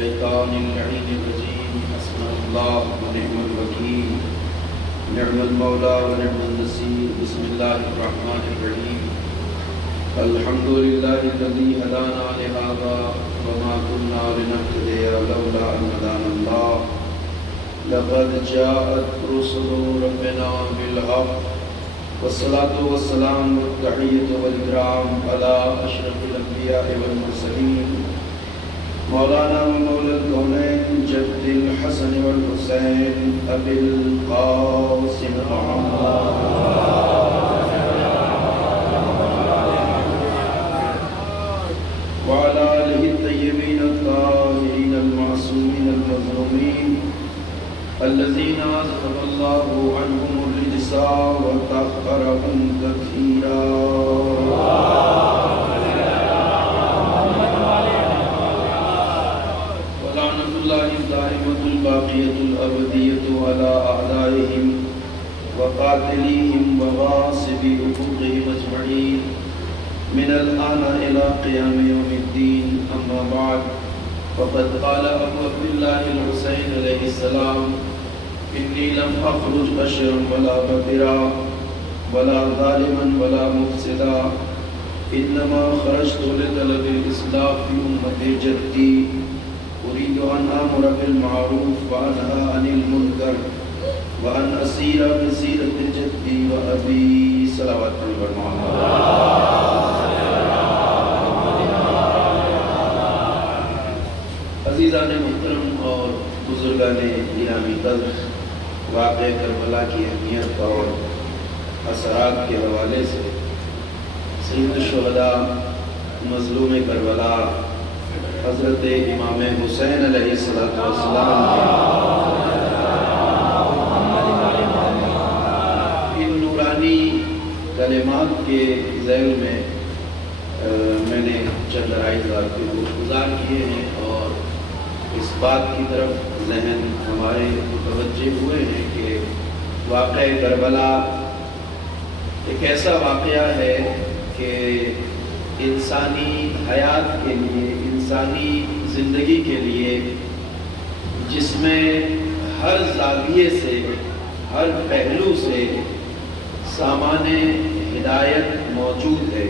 الشيطان اللعين الرجيم حسبنا الله ونعم الوكيل نعم المولى ونعم النصير بسم الله الرحمن الرحيم الحمد لله الذي هدانا لهذا وما كنا لنهتدي لولا أن هدانا الله لقد جاءت رسل ربنا بالحق والصلاة والسلام والتحية والإكرام على أشرف الأنبياء والمرسلين مولانا ومولى الكونين جد الحسن والحسين أبي القاسم محمد وعلى آله الطيبين الطاهرين المعصومين المظلومين الذين أذهب الله عنهم الرجس وطهرهم تطهيرا ولعنة الله الدائمة الباقية الأبدية على أعدائهم وقاتليهم وغاصبي حقوقهم أجمعين من الآن إلى قيام يوم الدين أما بعد فقد قال أبو عبد الله الحسين عليه السلام إني لم أخرج بشرا ولا بكرا ولا ظالما ولا مفسدا إنما خرجت لطلب الإصلاح في أمة جدي أريد أن آمر بالمعروف وأنهى عن المنكر وأن أسير بسيرة جدي وأبي صلوات عزیزان محترم اور بزرگان گرامی قدر واقع کربلا کی اہمیت اور اثرات کے حوالے سے سید الشہداء مظلوم کربلا حضرت امام حسین علیہ السلام ان نورانی کلمات کے ذیل میں میں نے چند رائز آپ کے گزار کیے ہیں اور اس بات کی طرف ذہن ہمارے متوجہ ہوئے ہیں کہ واقعہ کربلا ایک ایسا واقعہ ہے کہ انسانی حیات کے لیے انسانی زندگی کے لیے جس میں ہر زاویے سے ہر پہلو سے سامان ہدایت موجود ہے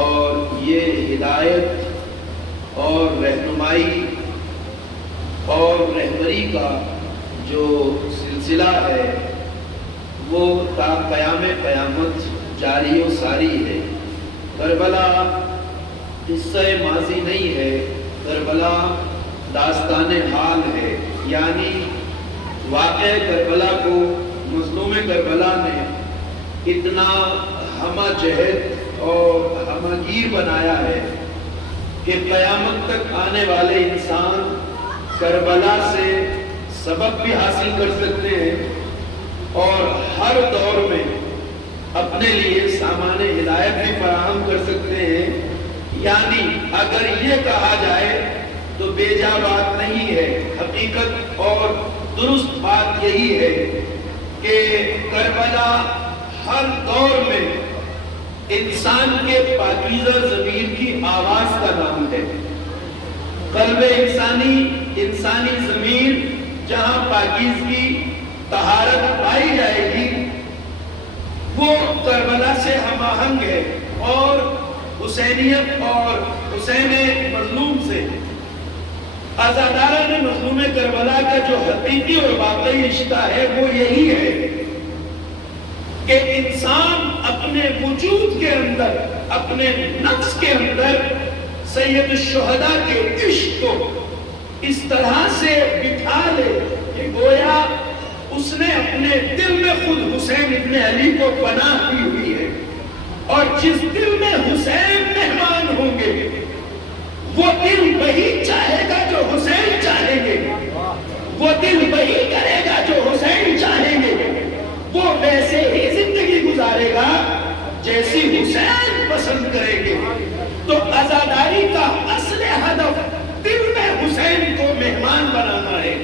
اور یہ ہدایت اور رہنمائی اور رہبری کا جو سلسلہ ہے وہ تا قیام قیامت جاری و ساری ہے۔ کربلا قصہ ماضی نہیں ہے، کربلا داستان حال ہے، یعنی واقع کربلا کو مظلوم کربلا نے اتنا ہمہ جہد اور ہمہ گیر بنایا ہے کہ قیامت تک آنے والے انسان کربلا سے سبق بھی حاصل کر سکتے ہیں اور ہر دور میں اپنے لیے سامان ہدایت بھی فراہم کر سکتے ہیں۔ یعنی اگر یہ کہا جائے تو بیجا بات نہیں ہے، حقیقت اور درست بات یہی ہے کہ کربلا ہر دور میں انسان کے پاکیزہ ضمیر کی آواز کا نام ہے۔ قلب انسانی ضمیر جہاں پاکیزگی طہارت پائی جائے گی وہ کربلا سے ہم آہنگ ہے اور حسینیت اور حسین مظلوم سے عزاداران مظلوم کربلا کا جو حقیقی اور واقعی رشتہ ہے وہ یہی ہے کہ انسان اپنے وجود کے اندر اپنے نفس کے اندر سید الشہداء کے عشق کو اس طرح سے بٹھا لے کہ گویا اس نے اپنے دل میں خود حسین ابن علی کو پناہ دی ہوئی ہے، اور جس دل میں حسین مہمان ہوں گے وہ دل وہی چاہے گا جو حسین چاہیں گے، وہ دل وہی کرے گا جو حسین چاہیں گے، وہ ویسے ہی زندگی گزارے گا جیسی حسین پسند کریں گے۔ تو عزاداری کا اصل ہدف دل میں حسین کو مہمان بنانا ہے،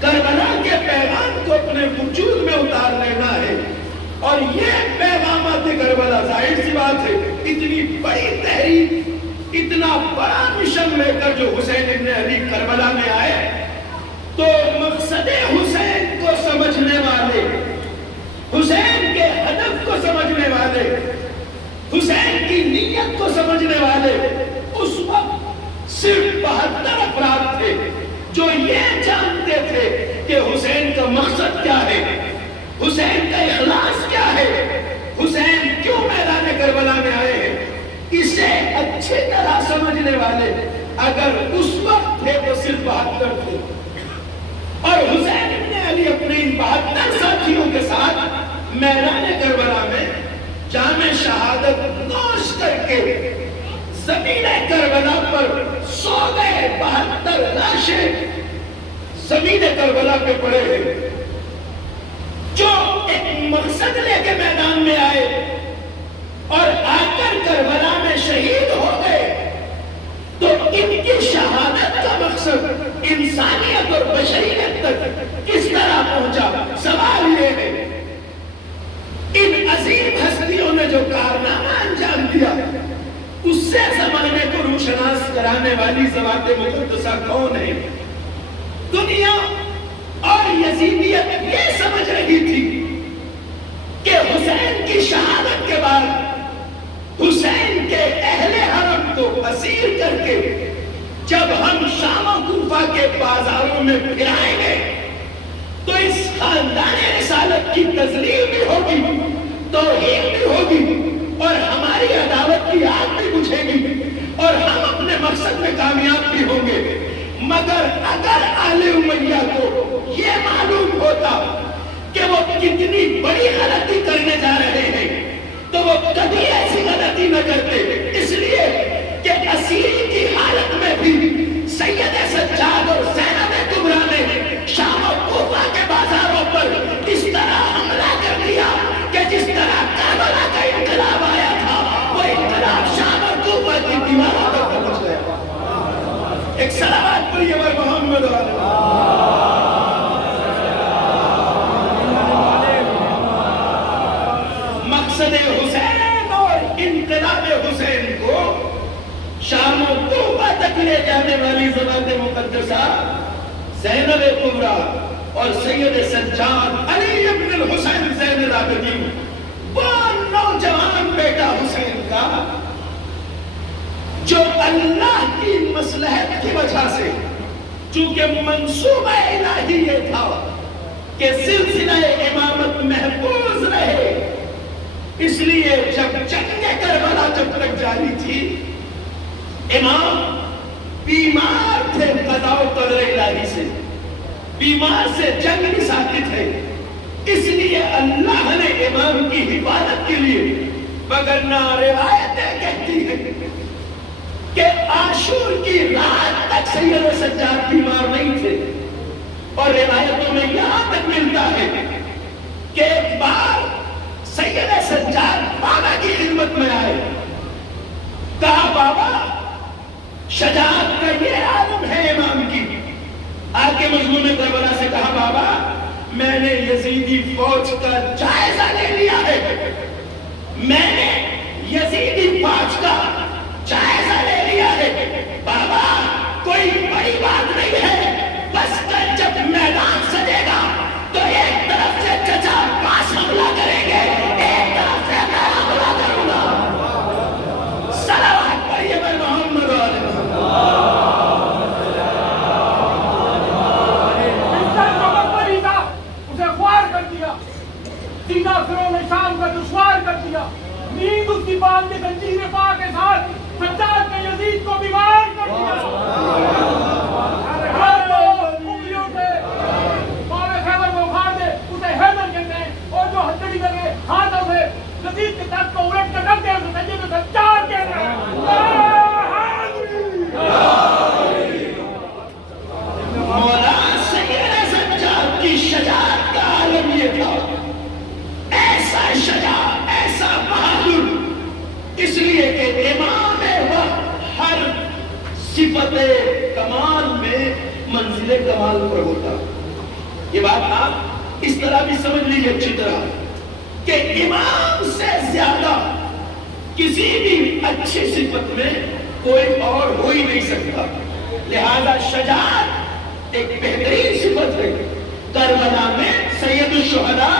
کربلا کے پیغام کو اپنے وجود میں اتار لینا ہے، اور یہ پیغامات کربلا ظاہر سی بات ہے اتنی بڑی تحریک اتنا بڑا مشن لے کر جو حسین ابن علی کربلا میں آئے تو مقصد حسین کو سمجھنے والے، حسین کے ہدف کو سمجھنے والے، حسین کی نیت کو سمجھنے والے اس وقت صرف 72 افراد تھے جو یہ جانتے تھے کہ حسین کا مقصد کیا ہے، حسین کا اخلاص کیا ہے، حسین کیوں میدان کربلا میں آئے ہیں۔ اسے اچھی طرح سمجھنے والے اگر اس وقت تھے تو صرف 72 تھے، اور حسین ابن علی اپنے ان 72 ساتھیوں کے ساتھ میدان کربلا میں جام شہادت نوش کر کے زمین کربلا پر سو گئے۔ 72 لاشیں زمین کربلا پہ پڑے ہیں، جو ایک مقصد لے کے میدان میں آئے اور آ کر کربلا میں شہید ہو گئے، تو ان کی شہادت کا مقصد انسانیت اور بشریت تک کس طرح پہنچا؟ سوال یہ ہے ان عظیم ہستیوں نے جو کارنامہ انجام دیا اس سے زمانے کو روشناس کرانے والی ذوات مقدسہ کون ہے؟ دنیا اور یزیدیت یہ سمجھ رہی تھی کہ حسین کی شہادت کے بعد حسین کے اہل حرم کو اسیر کر کے جب ہم شام و کوفہ کے بازاروں میں پھرائیں گے تو اس خاندان رسالت کی تذلیل بھی ہوگی، توہین بھی ہوگی، اور ہماری عداوت کی آگ بھی بجھے گی اور ہم اپنے مقصد میں کامیاب بھی ہوں گے۔ مگر اگر آل امیہ کو یہ معلوم ہوتا کہ وہ کتنی بڑی غلطی کرنے جا رہے ہیں تو وہ کبھی ایسی غلطی نہ کرتے، اس لیے کہ اسیری کی حالت میں بھی سید سجاد اور زینب کبریٰ نے شام و کوفہ کے بازاروں پر اس طرح حملہ کر دیا کہ جس طرح کربلا کا انقلاب آیا تھا وہ انقلاب شام اور کوفہ کی دیواروں تک پہنچ گیا۔ ایک صلوات پڑھیے بر محمد مقصد حسین اور انقلاب حسین کو شام و کوفہ تک لے جانے والی ذوات مقدسہ زینب کبریٰ اور سید سجاد علی ابن الحسین زین العابدین، وہ نوجوان بیٹا حسین کا جو اللہ کی مصلحت کی وجہ سے، چونکہ منصوبہ الہی یہ تھا کہ سلسلہ امامت محفوظ رہے، اس لیے جب جنگ کربلا جب تک جاری تھی امام بیمار تھے، قضاء و قدر الہی سے بیمار سے جنگ نہیں ساکت ہے، اس لیے اللہ نے امام کی حفاظت کے لیے، وگرنہ روایتیں کہتی ہیں کہ عاشور کی رات تک سید سجاد بیمار نہیں تھے، اور روایتوں میں یہاں تک ملتا ہے کہ ایک بار سید سجاد بابا کی خدمت میں آئے، کہا بابا شجاعت کا یہ عالم ہے امام کی، آ کے مظلوم کربلا سے کہا بابا میں نے یزیدی فوج کا جائزہ لے لیا ہے، میں نے یزیدی فوج کا جائزہ لے لیا ہے، بابا کوئی بڑی بات نہیں ہے، بس کل جب میدان سجے گا تو ایک طرف سے چچا عباس حملہ کریں گے، ایک طرف سے میں حملہ کروں گا۔ صلوات پڑھیے بر محمد علیہ سینہ فرعون شام کا دشوار کر دیا، نیند اس کی باندھ کے زنجیر پا کے ساتھ سجاد نے یزید کو بیمار کر دیا۔ ہاتھوں انگلیوں سے پاوے خیبر کو اکھاڑ دے، اسے حیدر کہتے ہیں، اور جو ہتھیلی لگے ہاتھوں سے یزید کے تخت کو الٹ کر رکھ دے، اسے سجاد سجاد کہتے ہیں۔ مولا سید سجاد کی شجاعت کا عالم یہ تھا، ایسا شجاع، ایسا بہادر، اس لیے کہ امام وقت ہر صفت کمال میں منزل کمال پر ہوتا۔ یہ بات آپ اس طرح بھی سمجھ لیجیے اچھی طرح کہ امام سے زیادہ کسی بھی اچھی صفت میں کوئی اور ہو ہی نہیں سکتا. لہذا شجاعت ایک بہترین صفت ہے. کربلا میں سید الشہداء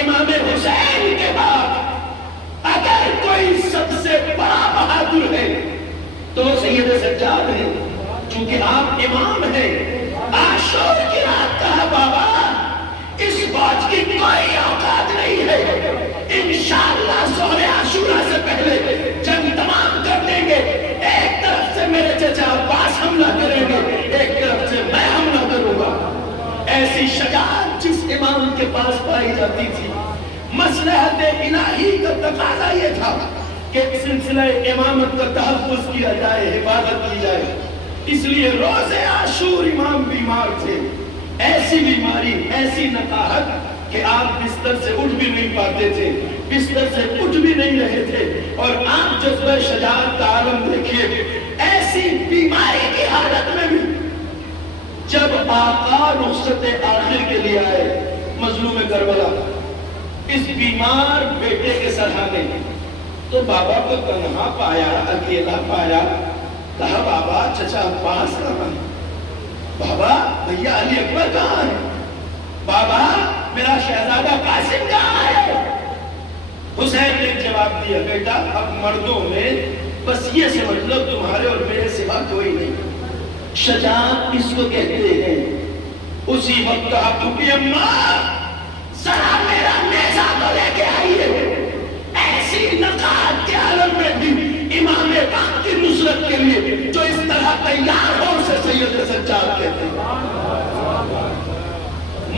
امام حسین کے بعد اگر کوئی سب سے بڑا بہادر ہے تو وہ سید سجاد ہے. چونکہ آپ امام ہیں. عاشور کی رات کہا بابا اس بات کی کوئی اوقات نہیں ہے, انشاءاللہ سونے عاشورہ سے پہلے جنگ تمام کر دیں گے. ایک طرف سے میرے چچا عباس حملہ کریں گے, ایک طرف سے میں حملہ کروں گا. ایسی شجاعت جس امام کے پاس پائی جاتی تھی. مصلحت الہی کا تقاضا یہ تھا کہ سلسلہ امامت کا تحفظ کیا جائے, حفاظت کی جائے. اس لیے روز عاشور امام بیمار تھے. ایسی بیماری, ایسی نقاہت کہ آپ بستر سے اٹھ بھی نہیں پاتے تھے, بستر سے اٹھ بھی نہیں رہے تھے. اور آپ جذبہ شجاعت کا عالم دیکھیے. ایسی بیماری کی حالت میں بھی جب آقا رخصت آخر کے لیے آئے مظلوم کربلا, اس بیمار بیٹے کے سرحانے, تو بابا کو تنہا پایا, اکیلا پایا. کہا بابا چچا عباس کہاں ہے؟ بابا بھیا علی اکبر کہاں ہے؟ بابا میرا شہزادہ قاسم کہاں ہے؟ حسین نے جواب دیا بیٹا اب مردوں میں بس یہ سمجھ لو تمہارے اور میرے سوا کوئی نہیں. شجاعت اس کو کہتے ہیں. اسی وقت کہا کہ اماں ذرا میرا نیزہ تو لے کے آئیے. ایسی نقاہت کے عالم میں بھی امام وقت کی نصرت کے لیے جو اس طرح تیار ہو اسے سید سجاد کہتے ہیں.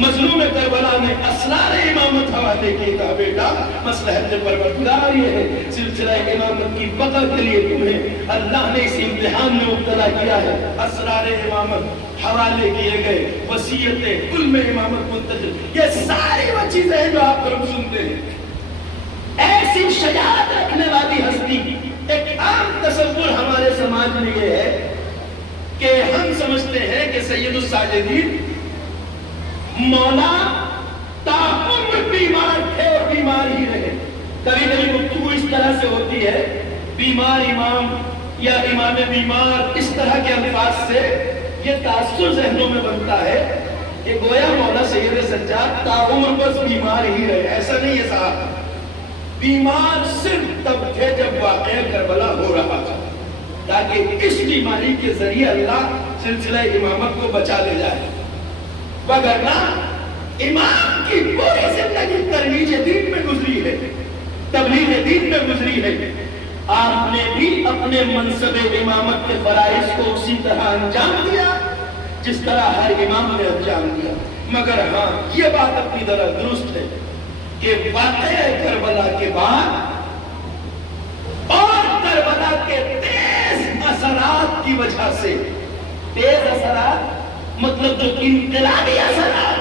مظلوم کربلا نے اسرار امامت حوالے کی. کہا بیٹا مصلحت پروردگار یہ ہے, سلسلہ امامت کی بقا کے لیے تمہیں اللہ نے اس امتحان میں مبتلا کیا ہے. اسرار امامت حوالے کیے گئے, وصیتیں, علم امامت منتقل, یہ ساری وہ چیزیں ہیں جو آپ لوگ سنتے ہیں. ایسی شجاعت رکھنے والی ہستی. ایک عام تصور ہمارے سماج میں یہ ہے کہ ہم سمجھتے ہیں کہ سید الساجدین مولا تاعمر بیمار تھے اور بیمار ہی رہے. کبھی کبھی گفتگو اس طرح سے ہوتی ہے, بیمار امام یا امام بیمار, اس طرح کے الفاظ سے یہ تاثر ذہنوں میں بنتا ہے کہ گویا مولا سید سجاد تاعمر بس بیمار ہی رہے. ایسا نہیں ہے صاحب. بیمار صرف تب تھے جب واقعہ کربلا ہو رہا تھا, تاکہ اس بیماری کے ذریعے اللہ سلسلہ امامت کو بچا لے جائے. وگرنہ امام کی پوری زندگی ترویج دین میں گزری ہے, تبلیغ دین میں گزری ہے. آپ نے بھی اپنے منصب امامت کے فرائض کو اسی طرح انجام دیا جس طرح ہر امام نے انجام دیا. مگر ہاں یہ بات اپنی طرح درست ہے کہ واقعہ کربلا کے بعد اور کربلا کے تیز اثرات کی وجہ سے, تیز اثرات مطلب جو انقلابی اثرات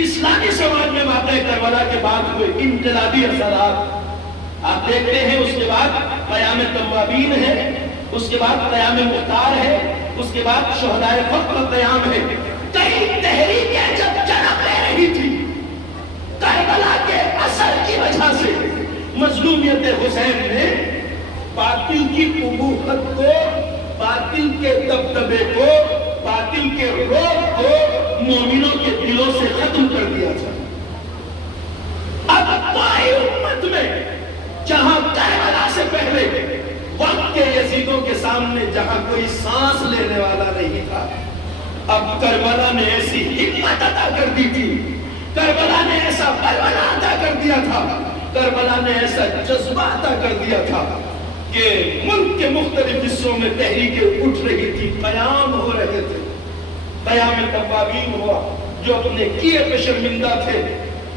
اسلامی سماج میں واقعہ کربلا کے بعد ہوئے, انقلابی اثرات آپ دیکھتے ہیں. اس کے بعد قیام توابین ہے, اس کے بعد قیام مختار ہے, اس کے بعد شہدائے فقر قیام ہے. کئی تحریکیں جب جنم لے رہی تھی کربلا کے اثر کی وجہ سے, مظلومیت حسین نے باطل کی ابوت کو, باطل کے دبدبے کو, باطل کے روب کو مومنوں کے دلوں سے ختم کر دیا تھا. اب پوری امت میں جہاں کربلا سے پہلے وقت کے یزیدوں کے سامنے جہاں کوئی سانس لینے والا نہیں تھا, اب کربلا نے ایسی ہمت عطا کر دی تھی, کربلا نے ایسا بلبلہ عطا کر دیا تھا, کربلا نے ایسا جذبہ عطا کر دیا تھا کہ ملک کے مختلف حصوں میں تحریکیں اٹھ رہی تھی, قیام ہو رہے تھے. قیام توابین ہوا جو اپنے کیے پہ شرمندہ تھے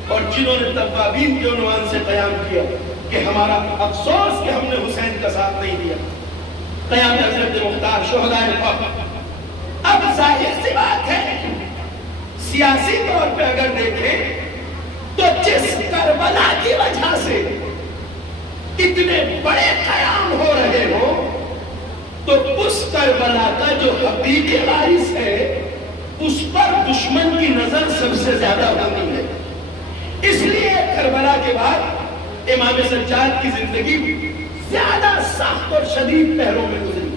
اور جنہوں نے توابین کے عنوان سے قیام کیا کہ ہمارا افسوس کہ ہم نے حسین کا ساتھ نہیں دیا. قیام حضرت مختار, شہدائے فقر. اب ظاہر سی بات ہے سیاسی طور پہ اگر دیکھیں تو جس کربلا کی وجہ سے اتنے بڑے قیام ہو رہے ہو تو اس کربلا کا جو حقیقی وارث ہے اس پر دشمن کی نظر سب سے زیادہ ہونی ہے. اس لیے کربلا کے بعد امام سجاد کی زندگی زیادہ سخت اور شدید پہروں میں گزری.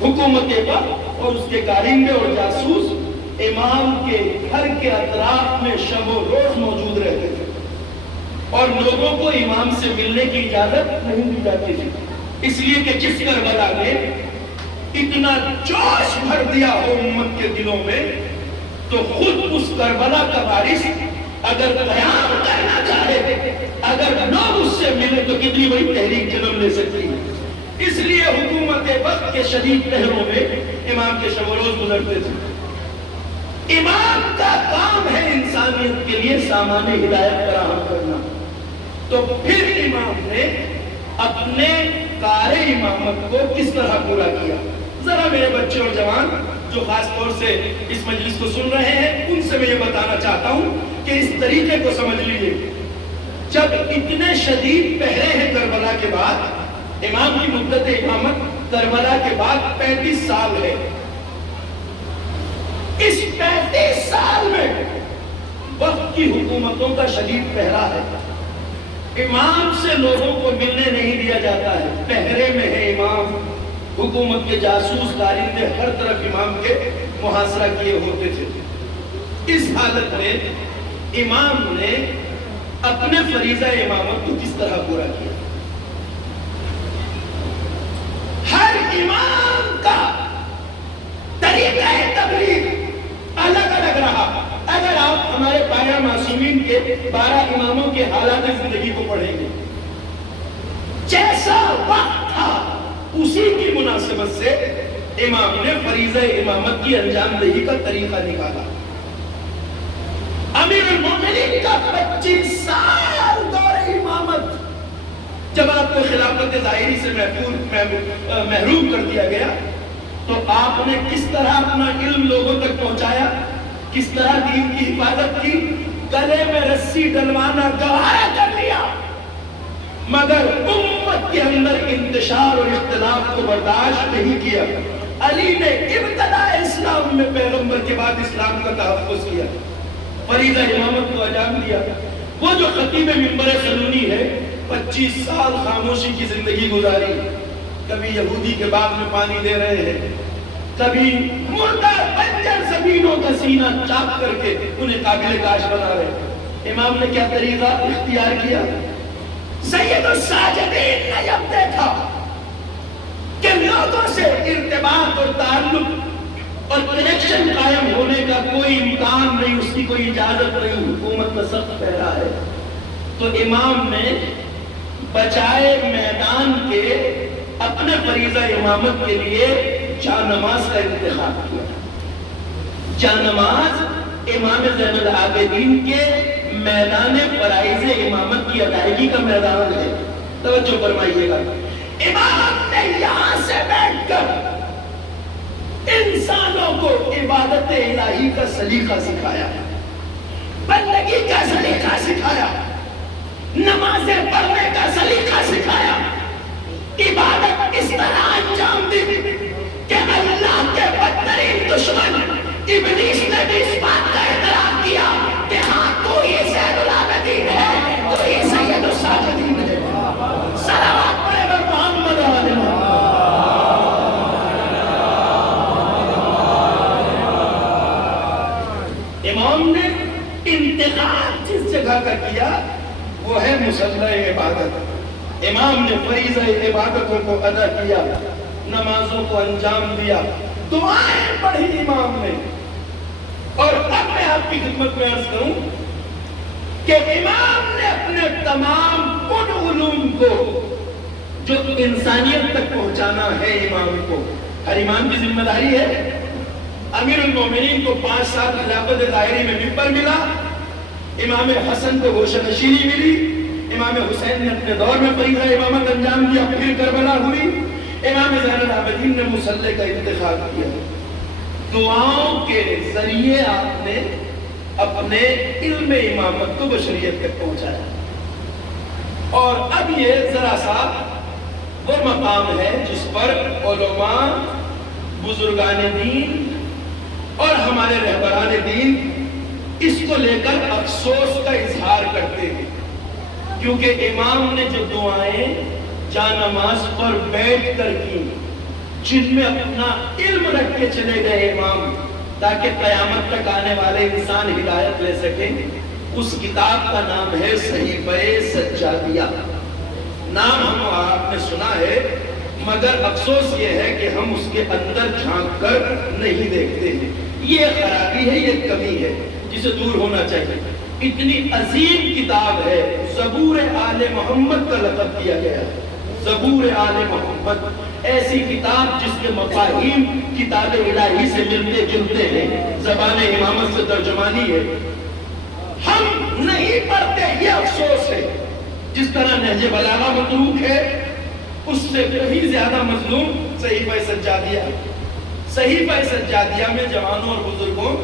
حکومت وقت اور اس کے کارندے اور جاسوس امام کے گھر کے اطراف میں شب و روز موجود رہتے تھے اور لوگوں کو امام سے ملنے کی اجازت نہیں دی جاتی تھی، اس لیے کہ جس کربلا نے اتنا جوش بھر دیا ہو امت کے دلوں میں، تو خود اس کربلا کا وارث اگر قیام کرنا چاہے، اگر لوگ اس سے ملے تو کتنی بڑی تحریک جنم لے سکتی ہے۔ اس لیے حکومت وقت کے شدید پہروں میں امام کے شب و روز گزرتے تھے۔ امام کا کام ہے انسانیت کے لیے سامان ہدایت فراہم کرنا، تو پھر امام نے اپنے کار امامت کو کس طرح پورا کیا؟ ذرا میرے بچے اور جوان جو خاص طور سے اس مجلس کو سن رہے ہیں، ان سے میں یہ بتانا چاہتا ہوں کہ اس طریقے کو سمجھ لیجیے۔ جب اتنے شدید پہرے ہیں کربلا کے بعد، امام کی مدت امامت کربلا کے بعد 35 سال ہے۔ اس 35 سال میں وقت کی حکومتوں کا شدید پہرا ہے، امام سے لوگوں کو ملنے نہیں دیا جاتا ہے، پہرے میں ہے امام، حکومت کے جاسوس کارندے ہر طرف امام کے محاصرہ کیے ہوتے تھے۔ اس حالت میں امام نے اپنے فریضہ امامت کو کس طرح پورا کیا؟ ہر امام کا طریقہ تبلیغ الگ الگ رہا۔ اگر آپ ہمارے پایہ معصومین کے 12 اماموں کے حالات زندگی کو پڑھیں گے، جیسا وقت تھا اسی کی مناسبت سے امام نے فریضہ امامت کی انجام دہی کا طریقہ نکالا۔ امیر المومنین کا 25 سال دور امامت جب آپ کو خلافت ظاہری سے محروم کر دیا گیا، تو آپ نے کس طرح اپنا علم لوگوں تک پہنچایا، کس طرح دین کی حفاظت کی، گلے میں رسی ڈلوانا گوارا کر لیا، مگر امت کے اندر انتشار اور اختلاف کو برداشت نہیں کیا۔ علی نے ابتدا اسلام میں پیغمبر کے بعد اسلام کا تحفظ کیا، فریضہ امامت کو انجام دیا۔ وہ جو خطیب منبر سنونی ہے، 25 سال خاموشی کی زندگی گزاری، کبھی یہودی کے باغ میں پانی دے رہے ہیں، کبھی مردہ بنجر زمینوں کا سینہ چاک کر کے انہیں قابل کاش بنا رہے ہیں۔ امام نے کیا طریقہ اختیار کیا؟ سید الساجدین نے جب دیکھا کہ لوگوں سے ارتباط اور تعلق اور کنیکشن قائم ہونے کا کوئی امکان نہیں، اس کی کوئی اجازت نہیں، حکومت میں سخت پہرا ہے، تو امام نے بچائے میدان کے اپنے فریضہ امامت کے لیے جانماز کا انتخاب کیا۔ جانماز امام زین العابدین کے میدان فرائض امامت کی ادائیگی کا میدان ہے۔ توجہ فرمائیے گا، امام نے یہاں سے بیٹھ کر انسانوں کو عبادت الہی کا سلیقہ سکھایا، بندگی کا سلیقہ سکھایا، نمازیں پڑھنے کا سلیقہ سکھایا، عبادت اس طرح انجام دی کہ اللہ کے بدترین دشمن ابلیس نے بھی اس بات کا اعتراف کیا کہ ہاں تو ہی زین العابدین ہے، تو ہی سید الساجدین ہے۔ صلوات پڑھے بر محمد علیہ امام نے انتخاب جس جگہ کا کیا وہ ہے مصلی عبادت۔ امام نے فریضہ عبادتوں کو ادا کیا، نمازوں کو انجام دیا، دعائیں پڑھی امام نے۔ اور اب میں آپ کی خدمت میں عرض کروں کہ امام نے اپنے تمام ان علوم کو جو انسانیت تک پہنچانا ہے، امام کو، ہر امام کی ذمہ داری ہے۔ امیر المومنین کو 5 سال خلافت ظاہری میں ممبر ملا، امام حسن کو گوشہ نشینی ملی، امام حسین نے اپنے دور میں فریضہ امامت انجام دیا، پھر کربلا ہوئی، امام زین العابدین نے مصلی کا انتخاب کیا۔ دعاؤں کے ذریعے آپ نے اپنے علم امامت کو بشریت تک پہنچایا۔ اور اب یہ ذرا سا وہ مقام ہے جس پر علماء، بزرگان دین اور ہمارے رہبران دین اس کو لے کر افسوس کا اظہار کرتے ہیں، کیونکہ امام نے جو دعائیں جانماز پر بیٹھ کر کی، جن میں اپنا علم رکھ کے چلے گئے امام تاکہ قیامت تک آنے والے انسان ہدایت لے سکیں، اس کتاب کا نام ہے صحیفہ سجادیہ۔ نام ہم آپ نے سنا ہے، مگر افسوس یہ ہے کہ ہم اس کے اندر جھانک کر نہیں دیکھتے ہیں۔ یہ خرابی ہے، یہ کمی ہے جسے دور ہونا چاہیے۔ اتنی عظیم کتاب ہے، زبور آل محمد کا لقب دیا گیا ہے، زبور آل محمد، ایسی کتاب جس کے مفاہیم کتاب الہی سے ملتے جلتے ہیں، زبان امامت سے ترجمانی ہے، ہم نہیں پڑھتے، یہ افسوس ہے۔ جس طرح نہج بلاغہ متروک ہے، اس سے کہیں زیادہ مظلوم صحیفہ سجادیہ۔ صحیفہ سجادیہ میں جوانوں اور بزرگوں،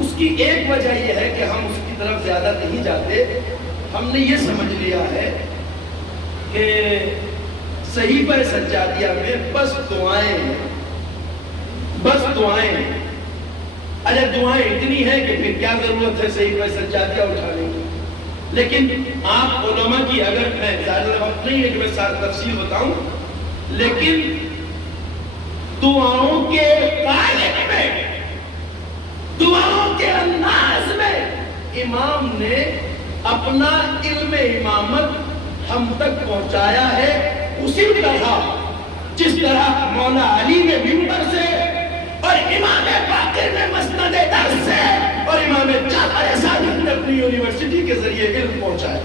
اس کی ایک وجہ یہ ہے کہ ہم اس کی طرف زیادہ نہیں جاتے۔ ہم نے یہ سمجھ لیا ہے کہ صحیفہ سجادیہ میں بس دعائیں ہیں، بس دعائیں ہیں۔ اگر دعائیں اتنی ہیں کہ پھر کیا ضرورت ہے صحیفہ سجادیہ اٹھانے کی؟ لیکن آپ علماء کی، اگر میں زیادہ وقت نہیں ہے کہ میں ساری تفصیل بتاؤں، لیکن دعاؤں کے قالب میں، دعاؤں کے انداز میں امام نے اپنا علم امامت ہم تک پہنچایا ہے، اسی طرح جس طرح مولا علی نے منبر سے اور امام باقر نے مسند درس سے اور امام جعفر صادق نے اپنی یونیورسٹی کے ذریعے علم پہنچایا،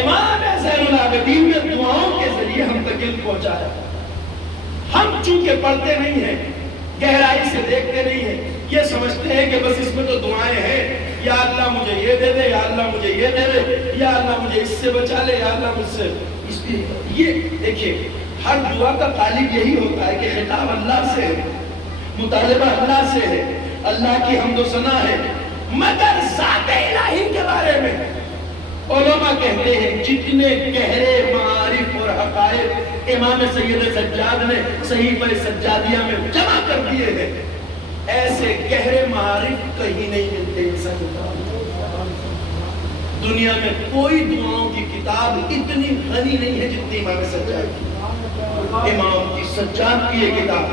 امام زین العابدین نے دعاؤں کے ذریعے ہم تک علم پہنچایا۔ ہم چونکہ پڑھتے نہیں ہیں، گہرائی سے دیکھتے نہیں ہیں، یہ سمجھتے ہیں کہ بس اس میں تو دعائیں ہیں، یا اللہ مجھے یہ دے دے، یا اللہ مجھے یہ دے دے، یا اللہ مجھے اس سے بچا لے، یا اللہ مجھ سے اس کی۔ یہ دیکھیے، ہر دعا کا طالب یہی ہوتا ہے کہ خطاب اللہ سے ہے، مطالبہ اللہ سے ہے، اللہ کی حمد و ثنا ہے، مگر ذات الہی کے بارے میں علماء کہتے ہیں جتنے گہرے معارف اور حقائق امام سید سجاد نے صحیفہ سجادیہ میں جمع کر دیے ہیں، ایسے گہرے معارف کہیں نہیں ملتے انسان کو۔ دنیا میں کوئی دعاؤں کی کتاب اتنی غنی نہیں ہے جتنی امام سجاد کی، امام کی سجاد کی یہ کتاب۔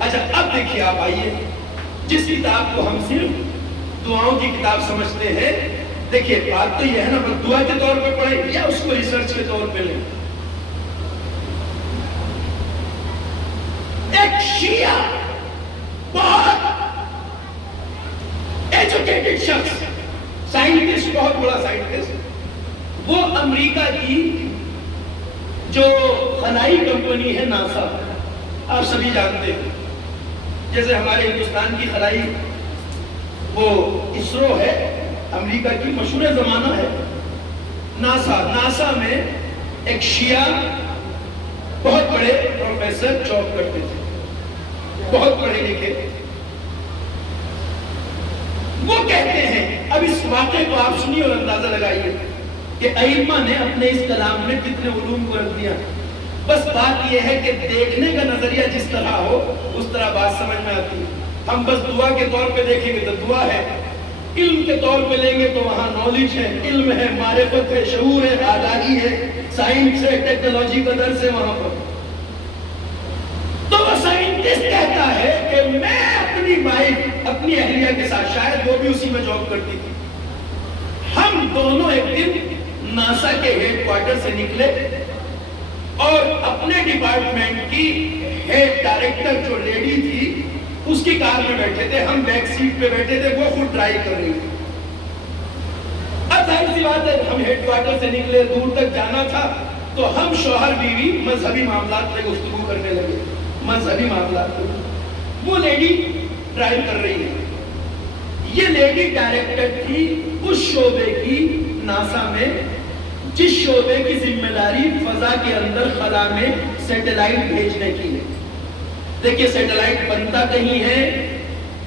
اچھا اب دیکھیے، آپ آئیے، جس کتاب کو ہم صرف دعاؤں کی کتاب سمجھتے ہیں، دیکھیے بات تو یہ ہے نا، بس دعا کے طور پہ پڑھیں یا اس کو ریسرچ کے طور پہ لیں۔ ایک شیعہ بہت ایجوکیٹڈ شخص، سائنٹسٹ، بہت بڑا سائنٹسٹ، وہ امریکہ کی جو خلائی کمپنی ہے ناسا، آپ سبھی جانتے ہیں، جیسے ہمارے ہندوستان کی خلائی وہ اسرو ہے، امریکہ کی مشہور زمانہ ہے، ناسا میں ایک شیعہ بہت بڑے پروفیسر جاب کرتے تھے، بہت پڑھے لکھے۔ وہ کہتے ہیں، اب اس واقعے کو آپ سنیے اور اندازہ لگائیے کہ ائمہ نے اپنے اس کلام میں کتنے علوم کو رکھ دیا۔ بس بات یہ ہے کہ دیکھنے کا نظریہ جس طرح ہو اس طرح بات سمجھ میں آتی ہے۔ ہم بس دعا کے طور پہ دیکھیں گے تو دعا ہے، علم کے طور پہ لیں گے تو وہاں نالج ہے، علم ہے، معرفت ہے، شعور ہے، آگاہی ہے، سائنس ہے، ٹیکنالوجی کا درس ہے وہاں پر۔ تو وہ سائنٹسٹ کہتا ہے کہ میں اپنی وائف، اپنی اہلیہ کے ساتھ، شاید وہ بھی اسی میں جاب کرتی تھی، ہم دونوں ایک دن ناسا کے ہیڈ کوارٹر سے نکلے اور اپنے ڈپارٹمنٹ کی ہیڈ ڈائریکٹر جو لیڈی تھی اس کی کار میں بیٹھے تھے، ہم بیک سیٹ پہ بیٹھے تھے، وہ خود ڈرائیو کر رہی تھی۔ اب ظاہر سی بات ہے، ہم ہیڈ کوارٹر سے نکلے، دور تک جانا تھا، تو ہم شوہر بیوی مذہبی معاملات میں گفتگو کرنے لگے، مذہبی معاملات میں۔ وہ لیڈی ڈرائیو کر رہی ہے، یہ لیڈی ڈائریکٹر تھی اس شعبے کی ناسا میں جس شعبے کی ذمہ داری فضا کے اندر خلا میں سیٹلائٹ بھیجنے کی ہے۔ دیکھیے سیٹلائٹ بنتا کہیں ہے،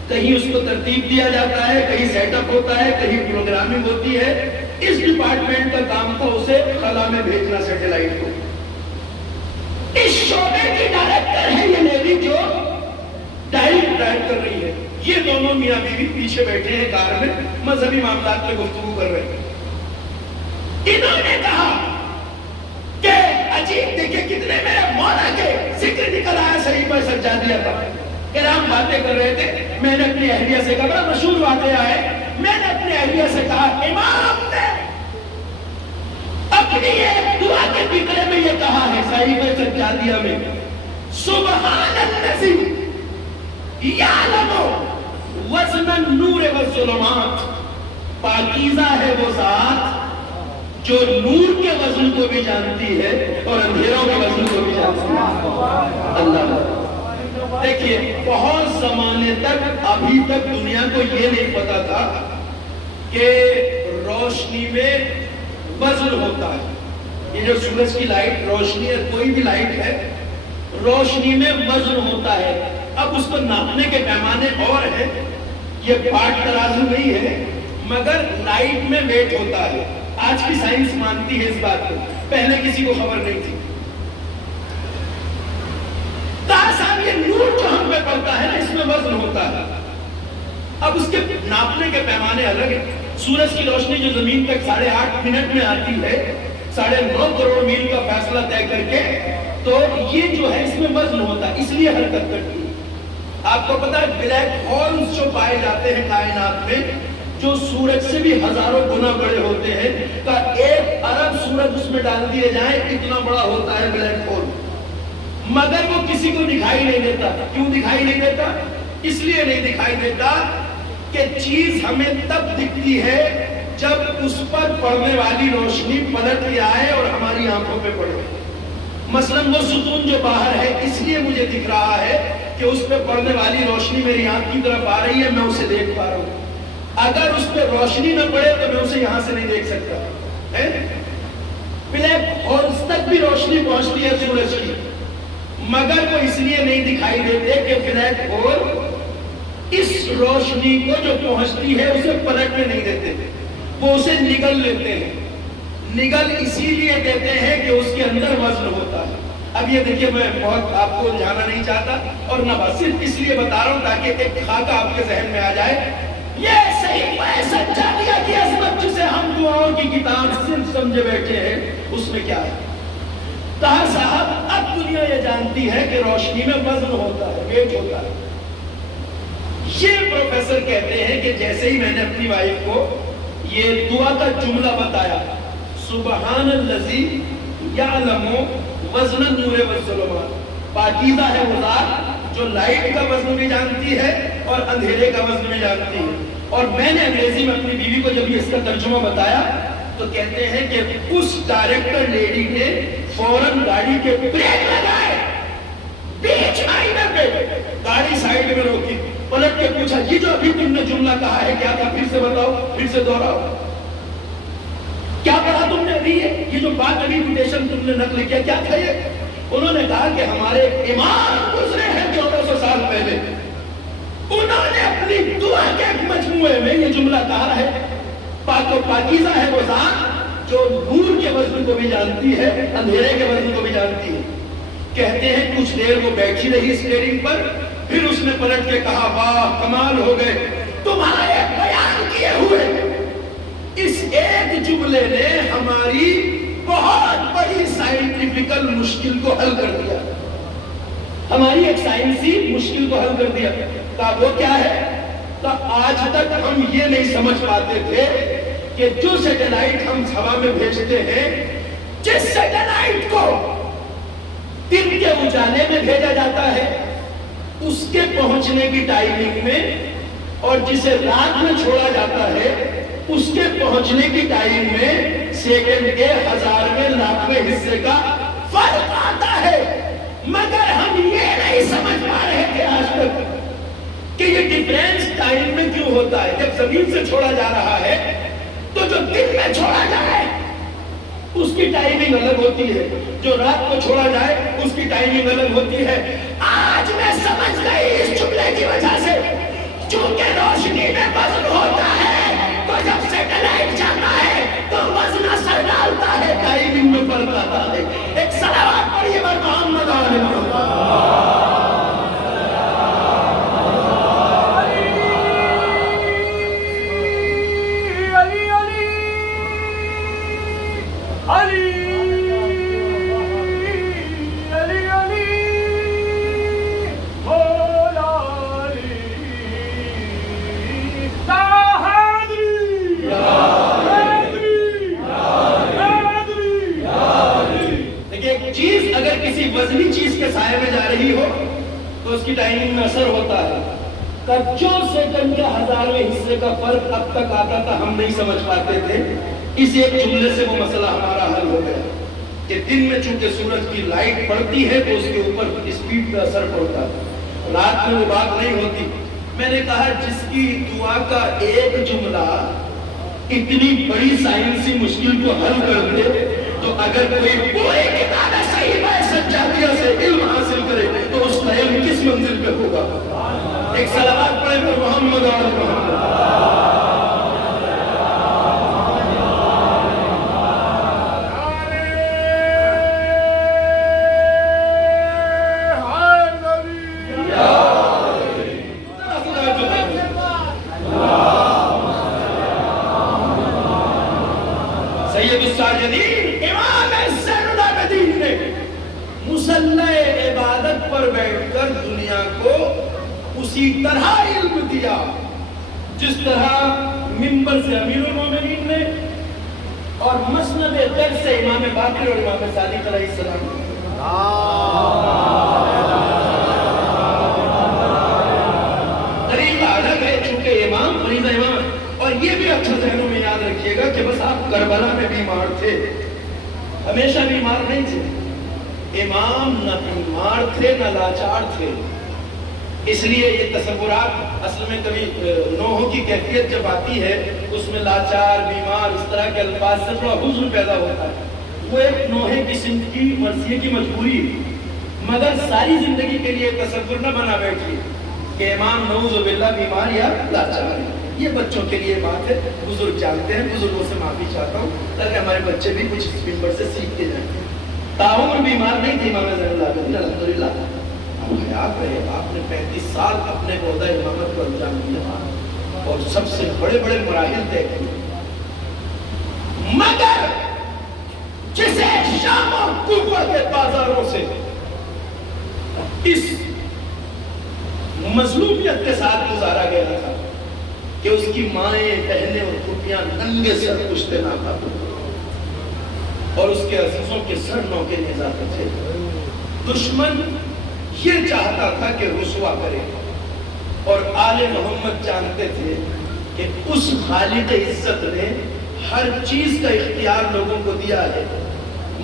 کہیں اس کو ترتیب دیا جاتا ہے، کہیں سیٹ اپ ہوتا ہے، کہیں پروگرامنگ ہوتی ہے۔ اس ڈپارٹمنٹ کا کام تھا اسے خلا میں بھیجنا سیٹلائٹ کو۔ اس شعبے کی ڈائریکٹر ہے یہ لیڈی جو ڈرائیو کر رہی ہے، یہ دونوں میاں بیوی پیچھے بیٹھے ہیں کار میں، مذہبی معاملات میں گفتگو کر رہے ہیں۔ انہوں نے کہا کہ عجیب، دیکھیں کتنے میرے مولا کے ذکر نکل آیا صحیفہ سجادیہ کا. کرام باتیں کر رہے تھے. میں نے اپنی اہلیہ سے کہا, بڑا مشہور واقعہ ہے, میں نے اپنی اہلیہ سے کہا امام نے اپنی ایک دعا کے فقرے میں یہ کہا ہے صحیفہ سجادیہ میں, سبحان الذی یعلم وزن النور والظلمات, پاکیزہ ہے وہ ذات جو نور کے وزن کو بھی جانتی ہے اور اندھیروں کے وزن کو بھی جانتی ہے. اللہ دیکھیے, بہت زمانے تک ابھی تک دنیا کو یہ نہیں پتا تھا کہ روشنی میں وزن ہوتا ہے. یہ جو سورج کی لائٹ روشنی ہے, کوئی بھی لائٹ ہے, روشنی میں وزن ہوتا ہے. اب اس کو ناپنے کے پیمانے اور ہیں, یہ پاٹ ترازو نہیں ہے, مگر لائٹ میں ویٹ ہوتا ہے. آج کی سائنس مانتی ہے اس بات کو, پہلے کسی کو خبر نہیں تھی. صاحب یہ نور جو ہم پہ پڑتا ہے نا, اس میں وزن ہوتا ہے. اب اس کے ناپنے کے پیمانے الگ ہیں. سورج کی روشنی جو زمین تک 8.5 منٹ میں آتی ہے, 9.5 کروڑ میل کا فاصلہ طے کر کے, تو یہ جو ہے اس میں وزن ہوتا ہے, اس لیے حرکت کرتی ہے. آپ کو پتا ہے بلیک ہولز جو پائے جاتے ہیں کائنات میں, جو سورج سے بھی ہزاروں گنا بڑے ہوتے ہیں, کا 1 ارب سورج اس میں ڈال دیے جائیں اتنا بڑا ہوتا ہے بلیک ہول, مگر وہ کسی کو دکھائی نہیں دیتا. کیوں دکھائی نہیں دیتا؟ اس لیے نہیں دکھائی دیتا کہ چیز ہمیں تب دکھتی ہے جب اس پر پڑنے والی روشنی پلٹ کے آئے اور ہماری آنکھوں پہ پڑے. مثلاً وہ ستون جو باہر ہے اس لیے مجھے دکھ رہا ہے کہ اس پہ پڑنے والی روشنی میری آنکھ کی طرف آ رہی ہے, میں اسے دیکھ پا رہا ہوں. اگر اس پہ روشنی نہ پڑے تو میں اسے یہاں سے نہیں دیکھ سکتا. بلیک ہولز تک بھی روشنی پہنچتی ہے سورج کی, مگر وہ اس لیے نہیں دکھائی دیتے کہ بلیک ہول اس روشنی کو جو پہنچتی ہے اسے پلٹنے نہیں دیتے, وہ اسے نگل لیتے ہیں. نگل اسی لیے دیتے ہیں کہ اس کے اندر وزن ہوتا ہے. اب یہ دیکھیے, میں بہت آپ کو جانا نہیں چاہتا, اور نہ بس صرف اس لیے بتا رہا ہوں تاکہ ایک خاکہ آپ کے ذہن میں آ جائے. یہ صحیفہ سجادیہ کی عظمت جسے ہم دعاؤں کی کتاب صرف سمجھے بیٹھے ہیں, اس میں کیا ہے؟ کہا صاحب اب دنیا یہ جانتی ہے کہ روشنی میں وزن ہوتا ہے, ویٹ ہوتا ہے. یہ پروفیسر کہتے ہیں کہ جیسے ہی میں نے اپنی وائف کو یہ دعا کا جملہ بتایا, سبحان الذی یعلم وزن النور والظلمات, پاکیزہ ہے وہ ذات جو لائٹ کا وزن بھی جانتی ہے اور اندھیرے کا وزن بھی جانتی ہے. اور میں نے انگریزی میں اپنی بیوی کو جب یہ اس کا ترجمہ بتایا تو کہتے ہیں کہ اس ڈائریکٹر لیڈی نے فوراً گاڑی کے بریک لگائے, بیچ ہائیوے پہ گاڑی سائیڈ میں روکی, پلٹ کے پوچھا یہ جو ابھی تم نے جملہ کہا ہے کیا تھا, پھر سے بتاؤ, پھر سے دوہراؤ, کیا پڑھا تم نے ابھی, یہ جو بات ابھی کوٹیشن تم نے نقل کیا کیا تھا یہ؟ انہوں نے کہا کہ ہمارے امام گزرے ہیں 1400 سال پہلے, انہوں نے اپنی دعا کے ایک مجموعے میں یہ جملہ کہا ہے, پاک و پاکیزہ ہے وہ ذات جو نور کے وزن کو بھی جانتی ہے, اندھیرے کے وزن کو بھی جانتی ہے. کہتے ہیں کچھ دیر وہ بیٹھی رہی اسٹیئرنگ پر, پھر اس نے پلٹ کے کہا واہ کمال ہو گئے, تمہارے بیان کیے ہوئے اس ایک جملے نے ہماری بہت بڑی سائنٹیفیکل مشکل کو حل کر دیا, ہماری ایک سائنسی مشکل کو حل کر دیا. کہا وہ کیا ہے؟ تو آج تک ہم یہ نہیں سمجھ پاتے تھے کہ جو سیٹلائٹ ہم ہوا میں بھیجتے ہیں, جس سیٹلائٹ کو دن کے اجالے میں بھیجا جاتا ہے اس کے پہنچنے کی ٹائمنگ میں, اور جسے رات میں چھوڑا جاتا ہے اس کے پہنچنے کی ٹائم میں سیکنڈ کے 1000ویں لاکھویں حصے کا فرق آتا ہے. مگر ہم یہ نہیں سمجھ پا رہے تھے آج تک کہ یہ ڈیفرنس ٹائم میں کیوں ہوتا ہے. جب زمین سے چھوڑا جا رہا ہے تو جو دن میں چھوڑا جائے اس کی ٹائمنگ الگ ہوتی ہے, جو رات کو چھوڑا جائے اس کی ٹائمنگ الگ ہوتی ہے. آج میں سمجھ گئی اس جملے کی وجہ سے, چونکہ روشنی میں وزن ہوتا ہے تو جب سیٹلائٹ جاتا ہے تو وزن اثر ڈالتا ہے, ٹائمنگ میں فرق آتا ہے. ایک صلوات پڑھیے بر محمد علیہ وسلم. علی علی علی اثر ہوتا ہے. کچوں سیکنڈ کے 1000ویں حصے کا فرق اب تک آتا تھا, ہم نہیں سمجھ پاتے تھے. اس ایک جملے سے وہ مسئلہ ہمارا حل ہو گیا کہ دن میں چونکہ سورج کی لائٹ پڑتی ہے تو اس کے اوپر اسپیڈ کا اثر پڑتا ہے, رات میں وہ بات نہیں ہوتی. میں نے کہا جس کی دعا کا ایک جملہ اتنی بڑی سائنسی مشکل کو حل کر دے, تو اگر کوئی پوری کتاب صحیح میں سجادیہ سے علم حاصل کرے تو اس کا علم کس منزل پہ ہوگا. ایک صلوات پڑھیں پر محمد و آل محمد. مصلح عبادت پر بیٹھ کر دنیا کو اسی طرح علم دیا جس طرح منبر سے امیر المومنین نے اور مسند درس سے امام باقر اور امام صادق علیہ السلام. طریقہ الگ ہے چونکہ امام فریضہ امام. اور یہ بھی اچھا ذہنوں میں یاد رکھیے گا کہ بس آپ کربلا میں بیمار تھے, ہمیشہ بیمار نہیں تھے. امام نہ بیمار تھے نہ لاچار تھے. اس لیے یہ تصورات اصل میں کبھی نوحوں کی کیفیت جب آتی ہے اس میں لاچار, بیمار, اس طرح کے الفاظ سے تھوڑا حزن پیدا ہوتا ہے. وہ ایک نوحے کی صنف کی مرثیے کی مجبوری, مگر ساری زندگی کے لیے تصور نہ بنا بیٹھیے کہ امام نعوذ باللہ بیمار یا لاچار ہے. یہ بچوں کے لیے بات ہے, بزرگ جانتے ہیں. بزرگوں سے معافی چاہتا ہوں تاکہ ہمارے بچے بھی کچھ اس منبر سے سیکھ کے جائیں. تعاون بیمار نہیں تھے امام زین العابدین الحمدللہ. آپ حیات رہے, آپ نے 35 سال اپنے عہدہ امامت کو انجام دیا اور سب سے بڑے بڑے مراحل طے کیے. مگر جسے شام و کوفہ کے بازاروں سے اس مظلومیت کے ساتھ گزارا گیا تھا کہ اس کی مائیں, بہنیں اور پھوپھیاں ننگے سر پوچھتے نہ تھا اور اس کے عزیزوں کے سر نوکے نظارے تھے. دشمن یہ چاہتا تھا کہ رسوا کرے اور آل محمد جانتے تھے کہ اس خالق عزت نے ہر چیز کا اختیار لوگوں کو دیا ہے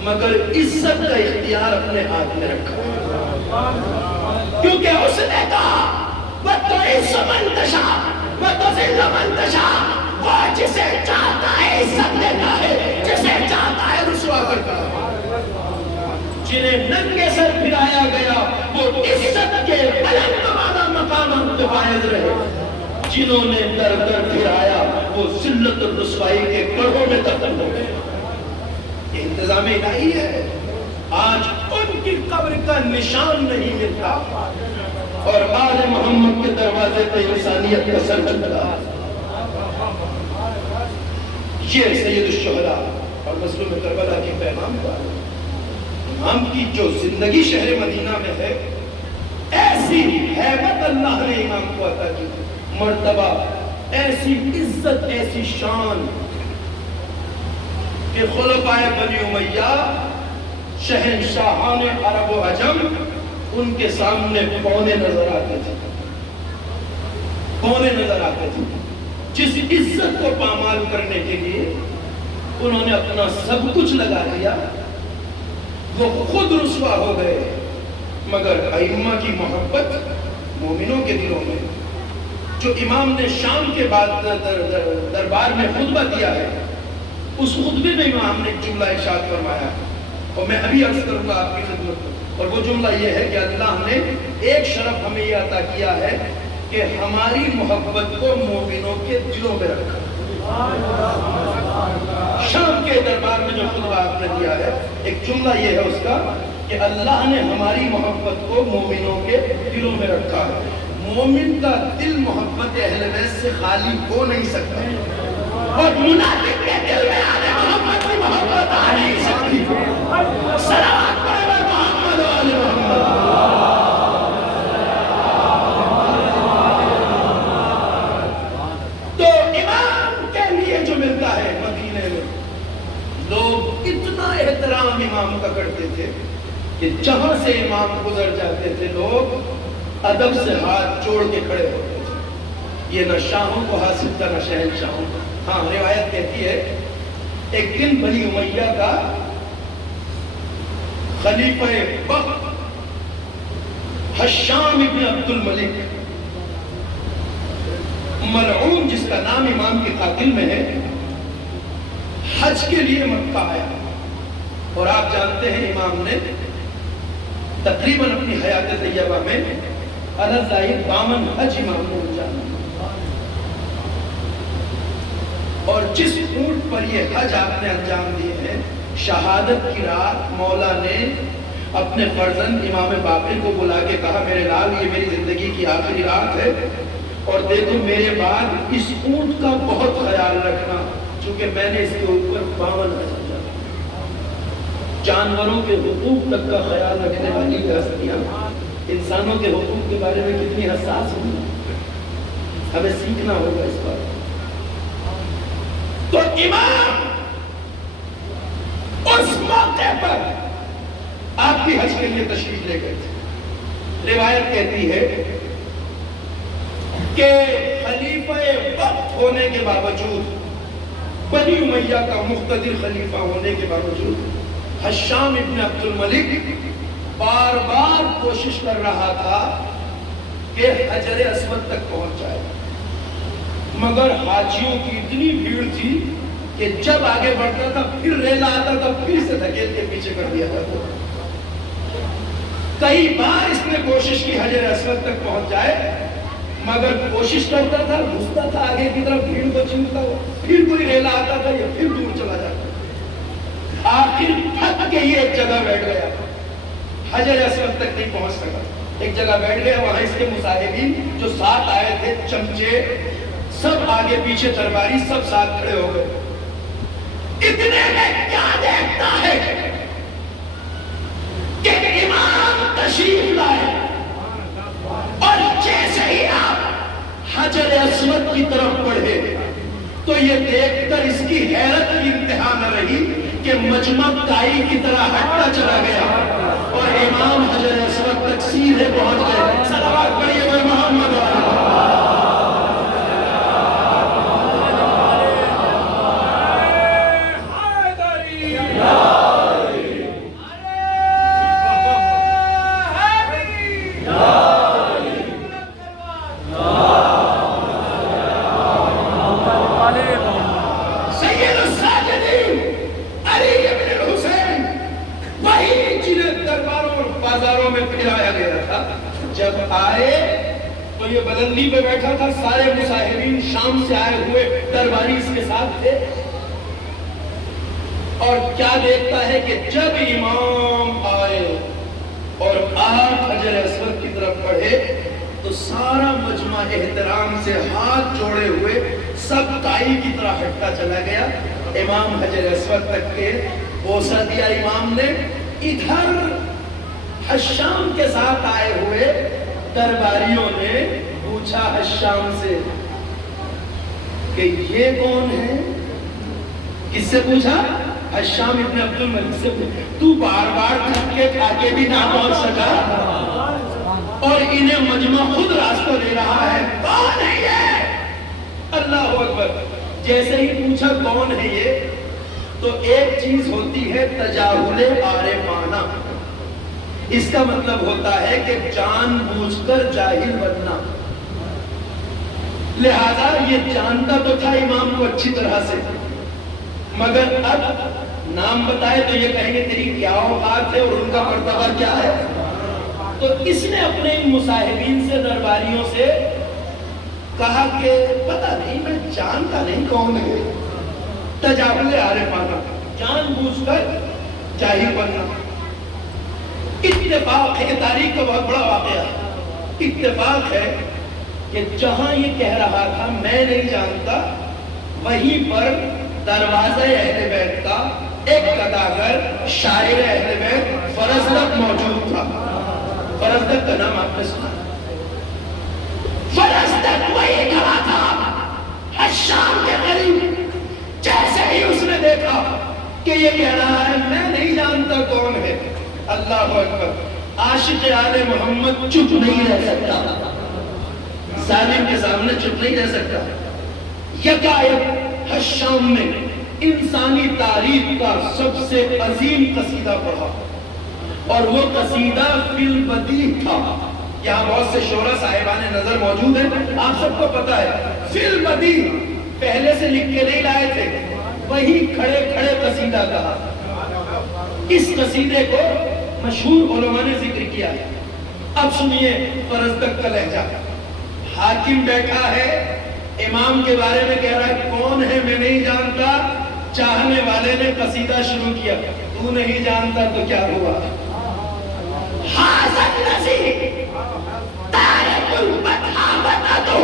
مگر عزت کا اختیار اپنے ہاتھ میں رکھا, کیونکہ اس نے کہا وَتُعِزُّ مَن تَشَاءُ وَتُذِلُّ مَن تَشَاءُ. وہ جسے چاہتا ہے عزت دیتا ہے, جسے چاہتا ہے رسوا کرتا ہے. جنہیں ننگے سر پھرایا گیا وہ عزت کے بلند بالا مقامات پہ فائز رہے, جنہوں نے در در پھرایا وہ ذلت اور رسوائی کے گڑھوں میں دفن ہو گئے. یہ انتظام الہی ہے. آج ان کی قبر کا نشان نہیں ملتا اور آل محمد کے دروازے پہ انسانیت کا سر چلتا. یہ سید الشہداء اور مظلوم کربلا کی پیغام کا امام کی جو زندگی شہر مدینہ میں ہے, ایسی ہیبت اللہ نے امام کو عطا کی, مرتبہ, ایسی عزت, ایسی شان کہ خلفائے بنی امیہ شہنشاہان عرب و عجم ان کے سامنے پونے نظر آتے تھے, پونے نظر آتے تھے. جس عزت کو پامال کرنے کے لیے انہوں نے اپنا سب کچھ لگا دیا, وہ خود رسوا ہو گئے. مگر ائمہ کی محبت مومنوں کے دلوں میں, جو امام نے شام کے بعد دربار میں خطبہ دیا ہے, اس خطبے میں امام نے ایک جملہ ارشاد فرمایا اور میں ابھی عرض کروں گا آپ کی خدمت میں, اور وہ جملہ یہ ہے کہ اللہ نے ایک شرف ہمیں یہ عطا کیا ہے کہ ہماری محبت کو مومنوں کے دلوں میں رکھا. شام کے دربار میں جو خطبہ آپ نے دیا ہے, ایک جملہ یہ ہے اس کا کہ اللہ نے ہماری محبت کو مومنوں کے دلوں میں رکھا ہے. مومن کا دل محبت اہل بیت سے خالی ہو نہیں سکتا اور منافق کے دل میں آل محمد کی محبت آ نہیں سکتی. صلوات پڑھیں محمد و آل محمد. تو امام کے لیے جو ملتا ہے مدینے میں, لوگ اتنا احترام امام کا کرتے تھے کہ جہاں سے امام گزر جاتے تھے لوگ ادب سے ہاتھ جوڑ کے کھڑے ہوتے تھے. یہ نہ شاہوں کو حاصل تھا نہ شہنشاہوں کو. ہاں روایت کہتی ہے ایک دن بنی امیہ کا خلیفہ وقت حشام ابن عبد الملک ملعون، جس کا نام امام کے قاتل میں ہے، حج کے لیے مکہ آیا. اور آپ جانتے ہیں امام نے تقریباً اپنی حیات طیبہ میں الزائد 52 حج امام نے انجام دیا. اور جس اونٹ پر یہ حج آپ نے انجام دیے ہیں، شہادت کی رات مولا نے اپنے فرزند امام باقر کو بلا کے کہا میرے لال یہ میری زندگی کی آخری رات ہے اور دیکھو میرے بعد اس اونٹ کا بہت خیال رکھنا، چونکہ میں نے اس کے اوپر 52 حج کیا. جانوروں کے حقوق تک کا خیال رکھنے والی ہستیاں انسانوں کے حقوق کے بارے میں کتنی حساس ہوں، ہمیں سیکھنا ہوگا اس بات. تو امام اس موقع پر آپ کی حج کے لیے تشریف لے گئے تھے. روایت کہتی ہے کہ خلیفہ وقت ہونے کے باوجود، بنی امیہ کا مقتدر خلیفہ ہونے کے باوجود، حشام ابن عبد الملک بار بار کوشش کر رہا تھا کہ حجر اسود تک پہنچ جائے، مگر حاجیوں کی اتنی بھیڑ تھی کہ جب آگے بڑھتا تھا پھر ریلا آتا تھا پھر سے دھکیل کے پیچھے کر دیا جاتا. کئی بار اس نے کوشش کی حجر اسود تک پہنچ جائے، مگر کوشش کرتا تھا گھستا تھا آگے کی طرف، بھیڑ کو چمتا ہوا، پھر کوئی ریلا آتا تھا یا پھر دور چلا جاتا. آخر تھک کے یہ ایک جگہ بیٹھ گیا، حجر اسود تک نہیں پہنچ سکا. ایک جگہ بیٹھ گیا، وہاں اس کے مصاحبین جو ساتھ آئے تھے، چمچے سب آگے پیچھے، درباری سب ساتھ کھڑے ہو گئے. اتنے میں کیا دیکھتا ہے کہ امام تشریف لائے اور جیسے ہی آپ حجر اسود کی طرف بڑھے تو یہ دیکھ کر اس کی حیرت کی انتہا نہ رہی کہ مجمع کائی کی طرح ہٹتا چلا گیا اور امام حجر اسود تک سیدھے پہنچ گئے. صلوات پڑھیے گا محمد بلندی پہ بیٹھا تھا. سارے مصاحبین شام سے آئے ہوئے درباری اس کے ساتھ تھے. اور کیا دیکھتا ہے کہ جب امام آئے اور آپ حجر اسود کی طرف بڑھے تو سارا مجمع احترام سے ہاتھ جوڑے ہوئے سب کائی کی طرح ہٹتا چلا گیا. امام حجر اسود تک کے بوسہ دیا امام نے. ادھر حشام کے ساتھ آئے ہوئے درباریوں نے پوچھا حشام سے کہ یہ کون ہے. کس سے پوچھا؟ حشام ابن عبد الملک سے. تو بار بار تھک کے کھا کے بھی نہ پہنچ سکا اور انہیں مجمع خود راستہ دے رہا ہے، کون ہے یہ؟ اللہ اکبر. جیسے ہی پوچھا کون ہے یہ تو ایک چیز ہوتی ہے تجاہل عارفانہ. اس کا مطلب ہوتا ہے کہ جان بوجھ کر جاہل بننا. لہذا یہ جانتا تو تھا امام کو اچھی طرح سے، مگر اب نام بتائے تو یہ کہیں گے تیری کیا اوقات ہے اور ان کا مرتبہ کیا ہے. تو اس نے اپنے ان مصاحبین سے، درباریوں سے کہا کہ پتہ نہیں، میں جانتا نہیں کون ہے. تجاہل عارفانہ، جان بوجھ کر جاہل بننا. اتفاق ہے کہ تاریخ کا بہت بڑا واقعہ ہے. اتفاق ہے کہ جہاں یہ کہہ رہا تھا میں نہیں جانتا، وہیں پر دروازہ اہل بیت کا ایک اداگر شاعر اہل بیت فرزدق موجود تھا. فرزدق کا نام آپ نے سنا؟ فرزدق وہی کھڑا تھا حشام کے قریب. جیسے ہی اس نے دیکھا کہ یہ کہہ رہا ہے میں نہیں جانتا کون ہے، اللہ اکبر، عاشق آل محمد چپ نہیں رہ سکتا، ظالم کے سامنے چپ نہیں رہ سکتا۔ یکایک ہر شام میں انسانی تاریخ کا سب سے عظیم قصیدہ پڑھا، اور وہ قصیدہ فی البدیع تھا۔ یہاں بہت سے شعراء صاحبان نظر موجود ہیں، آپ سب کو پتا ہے فی البدیع پہلے سے لکھ کے نہیں لائے تھے، وہی کھڑے کھڑے قصیدہ کہا۔ اس قصیدے کو مشہور علماء نے ذکر کیا ہے۔ اب سنیے فرزدق کا لہجہ۔ حاکم بیٹھا ہے، امام کے بارے میں کہہ رہا ہے کون ہے میں نہیں جانتا، چاہنے والے نے قصیدہ شروع کیا، تو نہیں جانتا تو کیا ہوا؟ حاضر نظیر تارک البتابتہ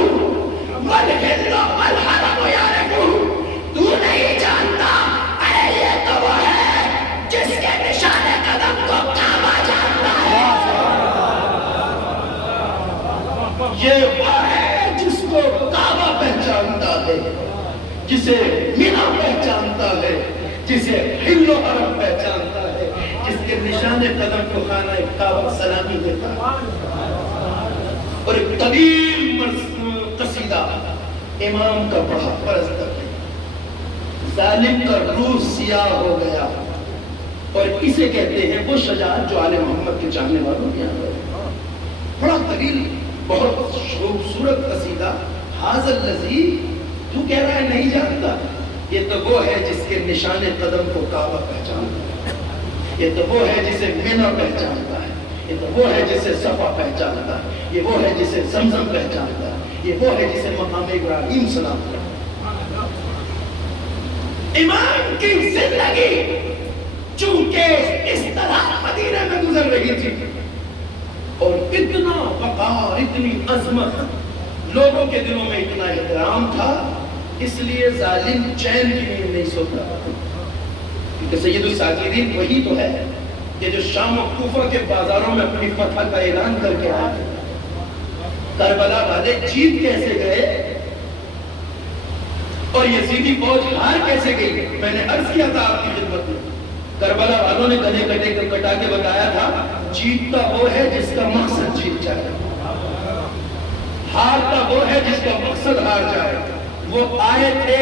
والحل والحرم یارکو، تو نہیں جانتا، ارے یہ تو وہ ہے جس کے نشان قدم کو کعبہ جانتا ہے، یہ وہ ہے جس کو کعبہ پہچانتا ہے، جسے مینا پہچانتا ہے، جسے حل و حرم پہچانتا ہے، جس کے نشان قدم کو خانہ کعبہ سلامی دیتا ہے۔ اور ایک طویل قصیدہ امام کا پڑھا فرزدق نے، ظالم کا روح سیاہ ہو گیا، اور اسے کہتے ہیں وہ شجاعت جو آل محمد کے چاہنے والوں کے یہاں ہے۔ بڑا طویل بہت خوبصورت قصیدہ۔ حاضر الذی، تو کہہ رہا ہے نہیں جانتا، یہ تو وہ ہے جس کے نشان قدم کو کعبہ پہچانتا ہے، یہ تو وہ ہے جسے مینا پہچانتا ہے، یہ تو وہ ہے جسے صفا پہچانتا ہے، یہ وہ ہے جسے زمزم پہچانتا ہے، یہ وہ ہے جسے مقام ابراہیم سلام کرتا ہے۔ امام کی زندگی چونکہ اس طرح مدینہ میں گزر رہی تھی، اور اتنا وقار، اتنی عظمت، لوگوں کے دلوں میں اتنا احترام تھا، اس لیے ظالم چین کی نیند نہیں سوتا، کیونکہ سید الساجدین وہی تو ہے کہ جو شام و کوفہ کے بازاروں میں اپنی فتح کا اعلان کر کے آئے۔ کربلا والے جیت کیسے گئے اور یزیدی فوج ہار کیسے گئی؟ میں نے عرض کیا تھا آپ کی خدمت میں، کربلا والوں نے گلے کٹا کے بتایا تھا جیتتا وہ ہے جس کا مقصد جیت جائے، ہارتا وہ ہے جس کا مقصد ہار جائے۔ وہ آئے تھے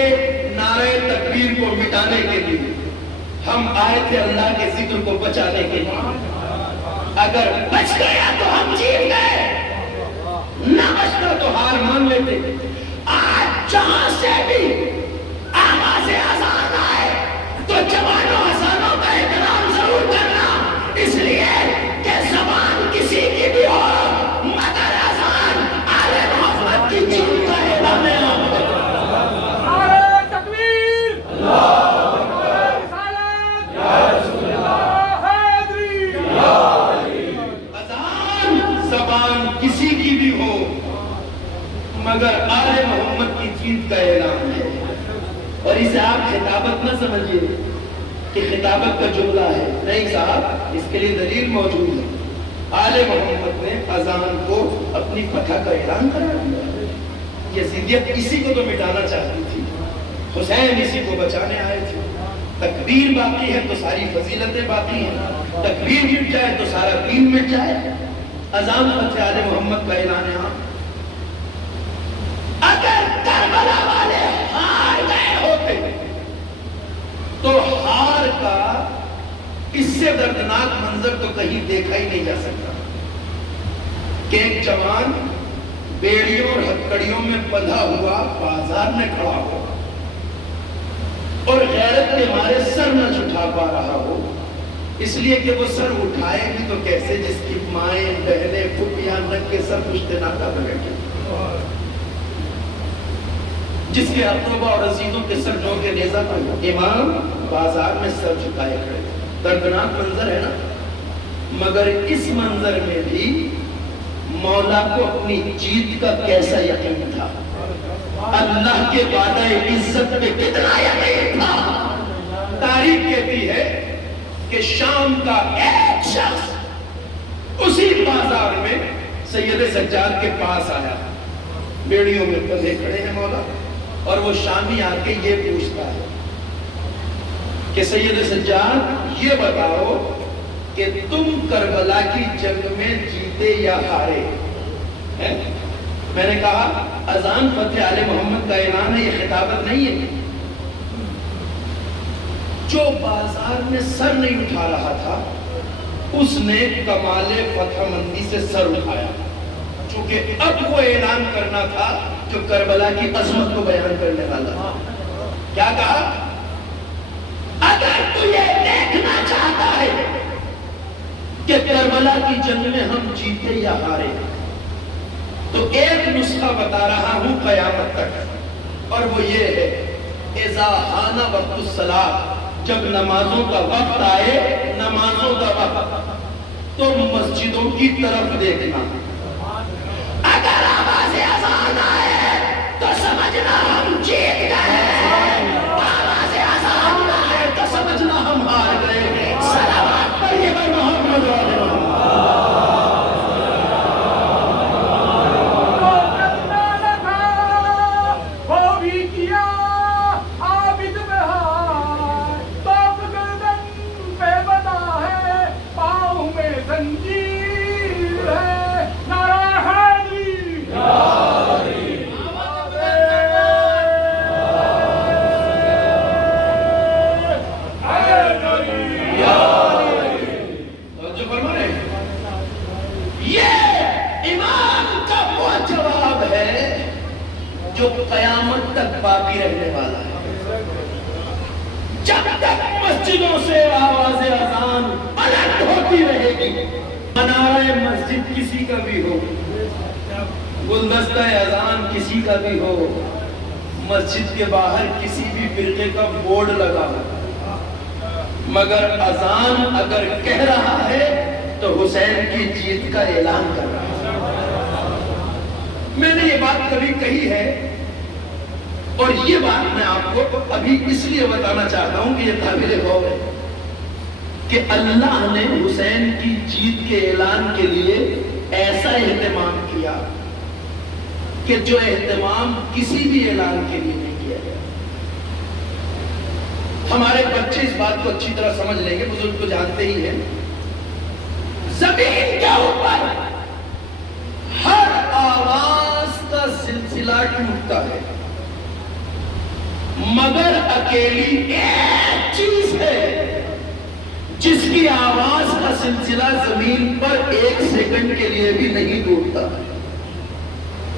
نعرہ تکبیر کو مٹانے کے لیے، ہم آئے تھے اللہ کے ذکر کو بچانے کے لیے۔ اگر بچ گیا تو ہم جیت گئے، نہ بچتا تو ہار مان لیتے۔ آج جہاں سے بھی آواز اذان آئے تو جوانوں اذانوں کا احترام ضرور کرنا، اس لیے کہ زبان کسی کی بھی ہو مگر اذان آل محمد کی جیت کا اعلان ہے۔ کسی کی بھی ہو مگر آل محمد کی جیت کا اعلان ہے۔ اور اسے آپ خطابت نہ سمجھیے کہ خطابت کا جملہ ہے، نہیں صاحب، اس کے لیے دلیل موجود ہے۔ آل محمد نے اذان کو اپنی فتح کا اعلان قرار دیا۔ یزیدیت اسی کو تو مٹانا چاہتی تھی، حسین اسی کو بچانے آئے تھے۔ تکبیر باقی ہے تو ساری فضیلتیں باقی ہیں، تکبیر مٹ جائے تو سارا دین مٹ جائے۔ اذان فتح آل محمد کا اعلان ہے۔ اگر کربلا والے ہار گئے ہوتے تو ہار کا اس سے دردناک منظر تو کہیں دیکھا ہی نہیں جا سکتا کہ ایک جوان بیڑیوں اور ہتکڑیوں میں بندھا ہوا بازار میں کھڑا ہو اور غیرت کے مارے سر نہ جھٹا پا رہا ہو، اس لیے کہ وہ سر اٹھائے بھی تو کیسے جس کی مائیں بہنیں پھپھیاں ننگ کے سر پشتے ناکا میں بیٹھے، جس کے اقربا اور عزیزوں کے سر جو کے نیزہ پر امام بازار میں سر جھکائے کھڑے۔ دردناک منظر ہے نا، مگر اس منظر میں بھی مولا کو اپنی جیت کا کیسا یقین تھا، اللہ کے وعدہ عزت میں کتنا یقین تھا۔ تاریخ کہتی ہے کہ شام کا ایک شخص اسی بازار میں سید سجاد کے پاس آیا، بیڑیوں میں بندھے کھڑے ہیں مولا، اور وہ شامی آ کے یہ پوچھتا ہے کہ سید سجاد یہ بتاؤ کہ تم کربلا کی جنگ میں جیتے یا ہارے. میں نے کہا اذان فتح آل محمد کا اعلان ہے، یہ خطابت نہیں ہے. جو بازار میں سر نہیں اٹھا رہا تھا اس نے کمال فتح مندی سے سر اٹھایا، چونکہ اب وہ اعلان کرنا تھا جو کربلا کی عظمت کو بیان کرنے والا تھا. کیا کہا؟ اگر تو یہ دیکھنا چاہتا ہے کہ کربلا کی جنگ میں ہم جیتے یا ہارے تو ایک نسخہ بتا رہا ہوں قیامت تک، اور وہ یہ ہے اذا حان وقت الصلاۃ، جب نمازوں کا وقت آئے، نمازوں کا وقت، تو مسجدوں کی طرف دیکھنا. اگر آواز اذان آئے تو سمجھنا ہم جیت گئے، آواز اذان آئے تو سمجھنا ہم ہار گئے. صلوات پڑھیے بر محمد علیہ وسلم. جو قیامت تک باقی رہنے والا ہے. جب تک مسجدوں سے آواز اذان بلند ہوتی رہے گی، منارہ مسجد کسی کا بھی ہو، گلدستہ اذان کسی کا بھی ہو، مسجد کے باہر کسی بھی فرقے کا بورڈ لگا ہو، مگر اذان اگر کہہ رہا ہے تو حسین کی جیت کا اعلان کر رہا ہے. میں نے یہ بات کبھی کہی ہے اور یہ بات میں آپ کو ابھی اس لیے بتانا چاہتا ہوں کہ یہ قابل غور ہے کہ اللہ نے حسین کی جیت کے اعلان کے لیے ایسا اہتمام کیا کہ جو اہتمام کسی بھی اعلان کے لیے نہیں کیا گیا. ہمارے بچے اس بات کو اچھی طرح سمجھ لیں گے، بزرگ کو جانتے ہی ہیں. زمین کے اوپر ہر آواز کا سلسلہ ٹوٹتا ہے، مگر اکیلی ایک چیز ہے جس کی آواز کا سلسلہ زمین پر ایک سیکنڈ کے لیے بھی نہیں ٹوٹتا،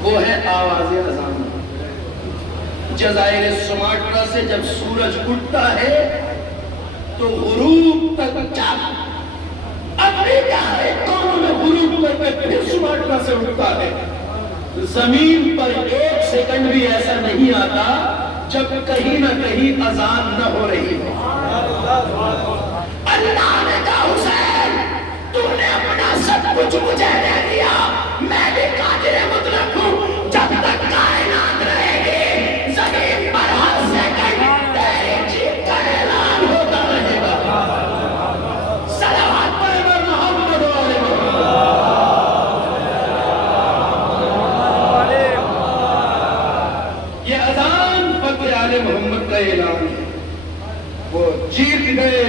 وہ ہے آواز اذان. جزائر سماٹرا سے جب سورج اٹھتا ہے تو غروب تک جب امریکہ کے کونوں میں غروب کر کے پھر سماٹرا سے اٹھتا ہے، زمین پر ایک سیکنڈ بھی ایسا نہیں آتا جب کہیں نہ کہیں اذان نہ ہو رہی ہو. اللہ نے کہا حسین تو نے اپنا سب کچھ مجھے دے دیا، میں بھی قادر مطلق ہوں. جب تک کائنات رہے گی زمین پر ہر سیکنڈ تیری جیت کا اعلان ہوتا رہے گا. صلوات پڑھیں بر محمد علیہ وسلم. یہ اذان فتح آل محمد کا اعلان ہے. وہ جیت گئے،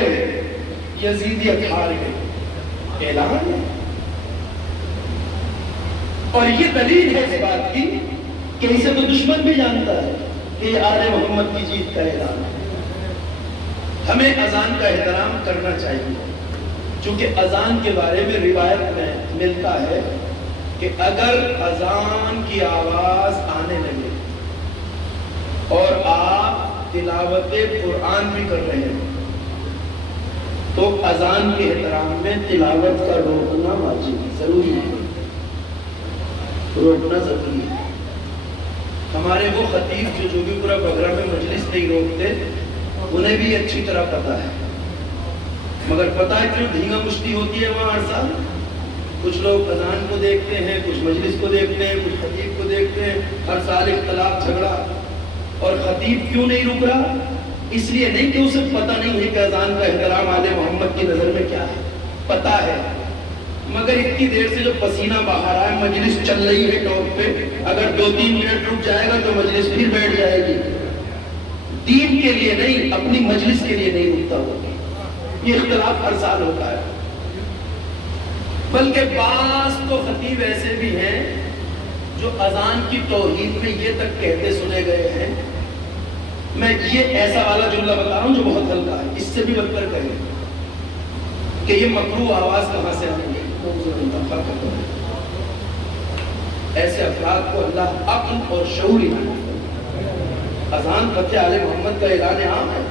یزیدیت ہار گئے، اعلان ہے. اور یہ دلیل ہے اس بات کی کہ اسے تو دشمن بھی جانتا ہے کہ یہ آل محمد کی جیت کا اعلان ہے. ہمیں اذان کا احترام کرنا چاہیے، چونکہ اذان کے بارے میں روایت میں ملتا ہے کہ اگر اذان کی آواز آنے لگے اور آپ تلاوت قرآن بھی کر رہے ہیں تو اذان کے احترام میں تلاوت کا روکنا واجب ہے، ضروری ہے، روکنا ضروری ہے. ہمارے وہ خطیب جو بھی پورا بغرہ میں مجلس نہیں روکتے انہیں بھی اچھی طرح پتا ہے، مگر پتا ہے کیوں دھینگا مشتی ہوتی ہے وہاں ہر سال. کچھ لوگ اذان کو دیکھتے ہیں، کچھ مجلس کو دیکھتے ہیں، کچھ خطیب کو دیکھتے ہیں، ہر سال اختلاف جھگڑا. اور خطیب کیوں نہیں رک رہا؟ اس لیے نہیں کہ اسے پتہ نہیں ہے کہ اذان کا احترام آل محمد کی نظر میں کیا ہے، پتہ ہے، مگر اتنی دیر سے جو پسینہ باہر آئے، مجلس چل رہی ہے ٹاپ پہ، اگر 2-3 منٹ رک جائے گا تو مجلس پھر بیٹھ جائے گی. دین کے لیے نہیں، اپنی مجلس کے لیے نہیں رکتا ہوگا. یہ اختلاف ہر سال ہوتا ہے. بلکہ بعض تو خطیب ایسے بھی ہیں جو اذان کی توحید میں یہ تک کہتے سنے گئے ہیں، میں یہ ایسا والا جملہ بتا رہا ہوں جو بہت ہلکا ہے، اس سے بھی بدتر کہیں کہ یہ مکروہ آواز کہاں سے آئیں گے، ایسے افراد کو اللہ عقل اور شعور عنایت کرے۔ اذان فتح آل محمد کا اعلان عام ہے۔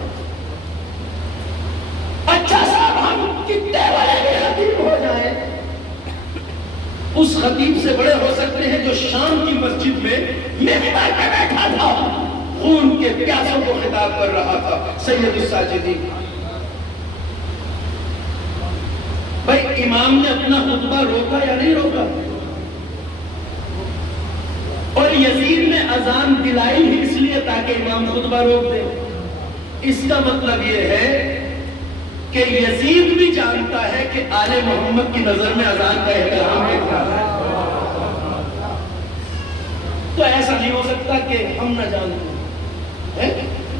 اچھا صاحب ہم کتنے بڑے کے خطیب ہو جائیں، اس خطیب سے بڑے ہو سکتے ہیں جو شام کی مسجد میں منبر پہ بیٹھا تھا، خون کے پیاسوں کو خطاب کر رہا تھا، سید الساجدین۔ بھائی امام نے اپنا خطبہ روکا یا نہیں روکا؟ اور یزید نے اذان دلائی ہی اس لیے تاکہ امام خطبہ روک دے۔ اس کا مطلب یہ ہے کہ یزید بھی جانتا ہے کہ آل محمد کی نظر میں اذان کا احترام کیا ہے۔ تو ایسا نہیں ہو سکتا کہ ہم نہ جانتے ہیں۔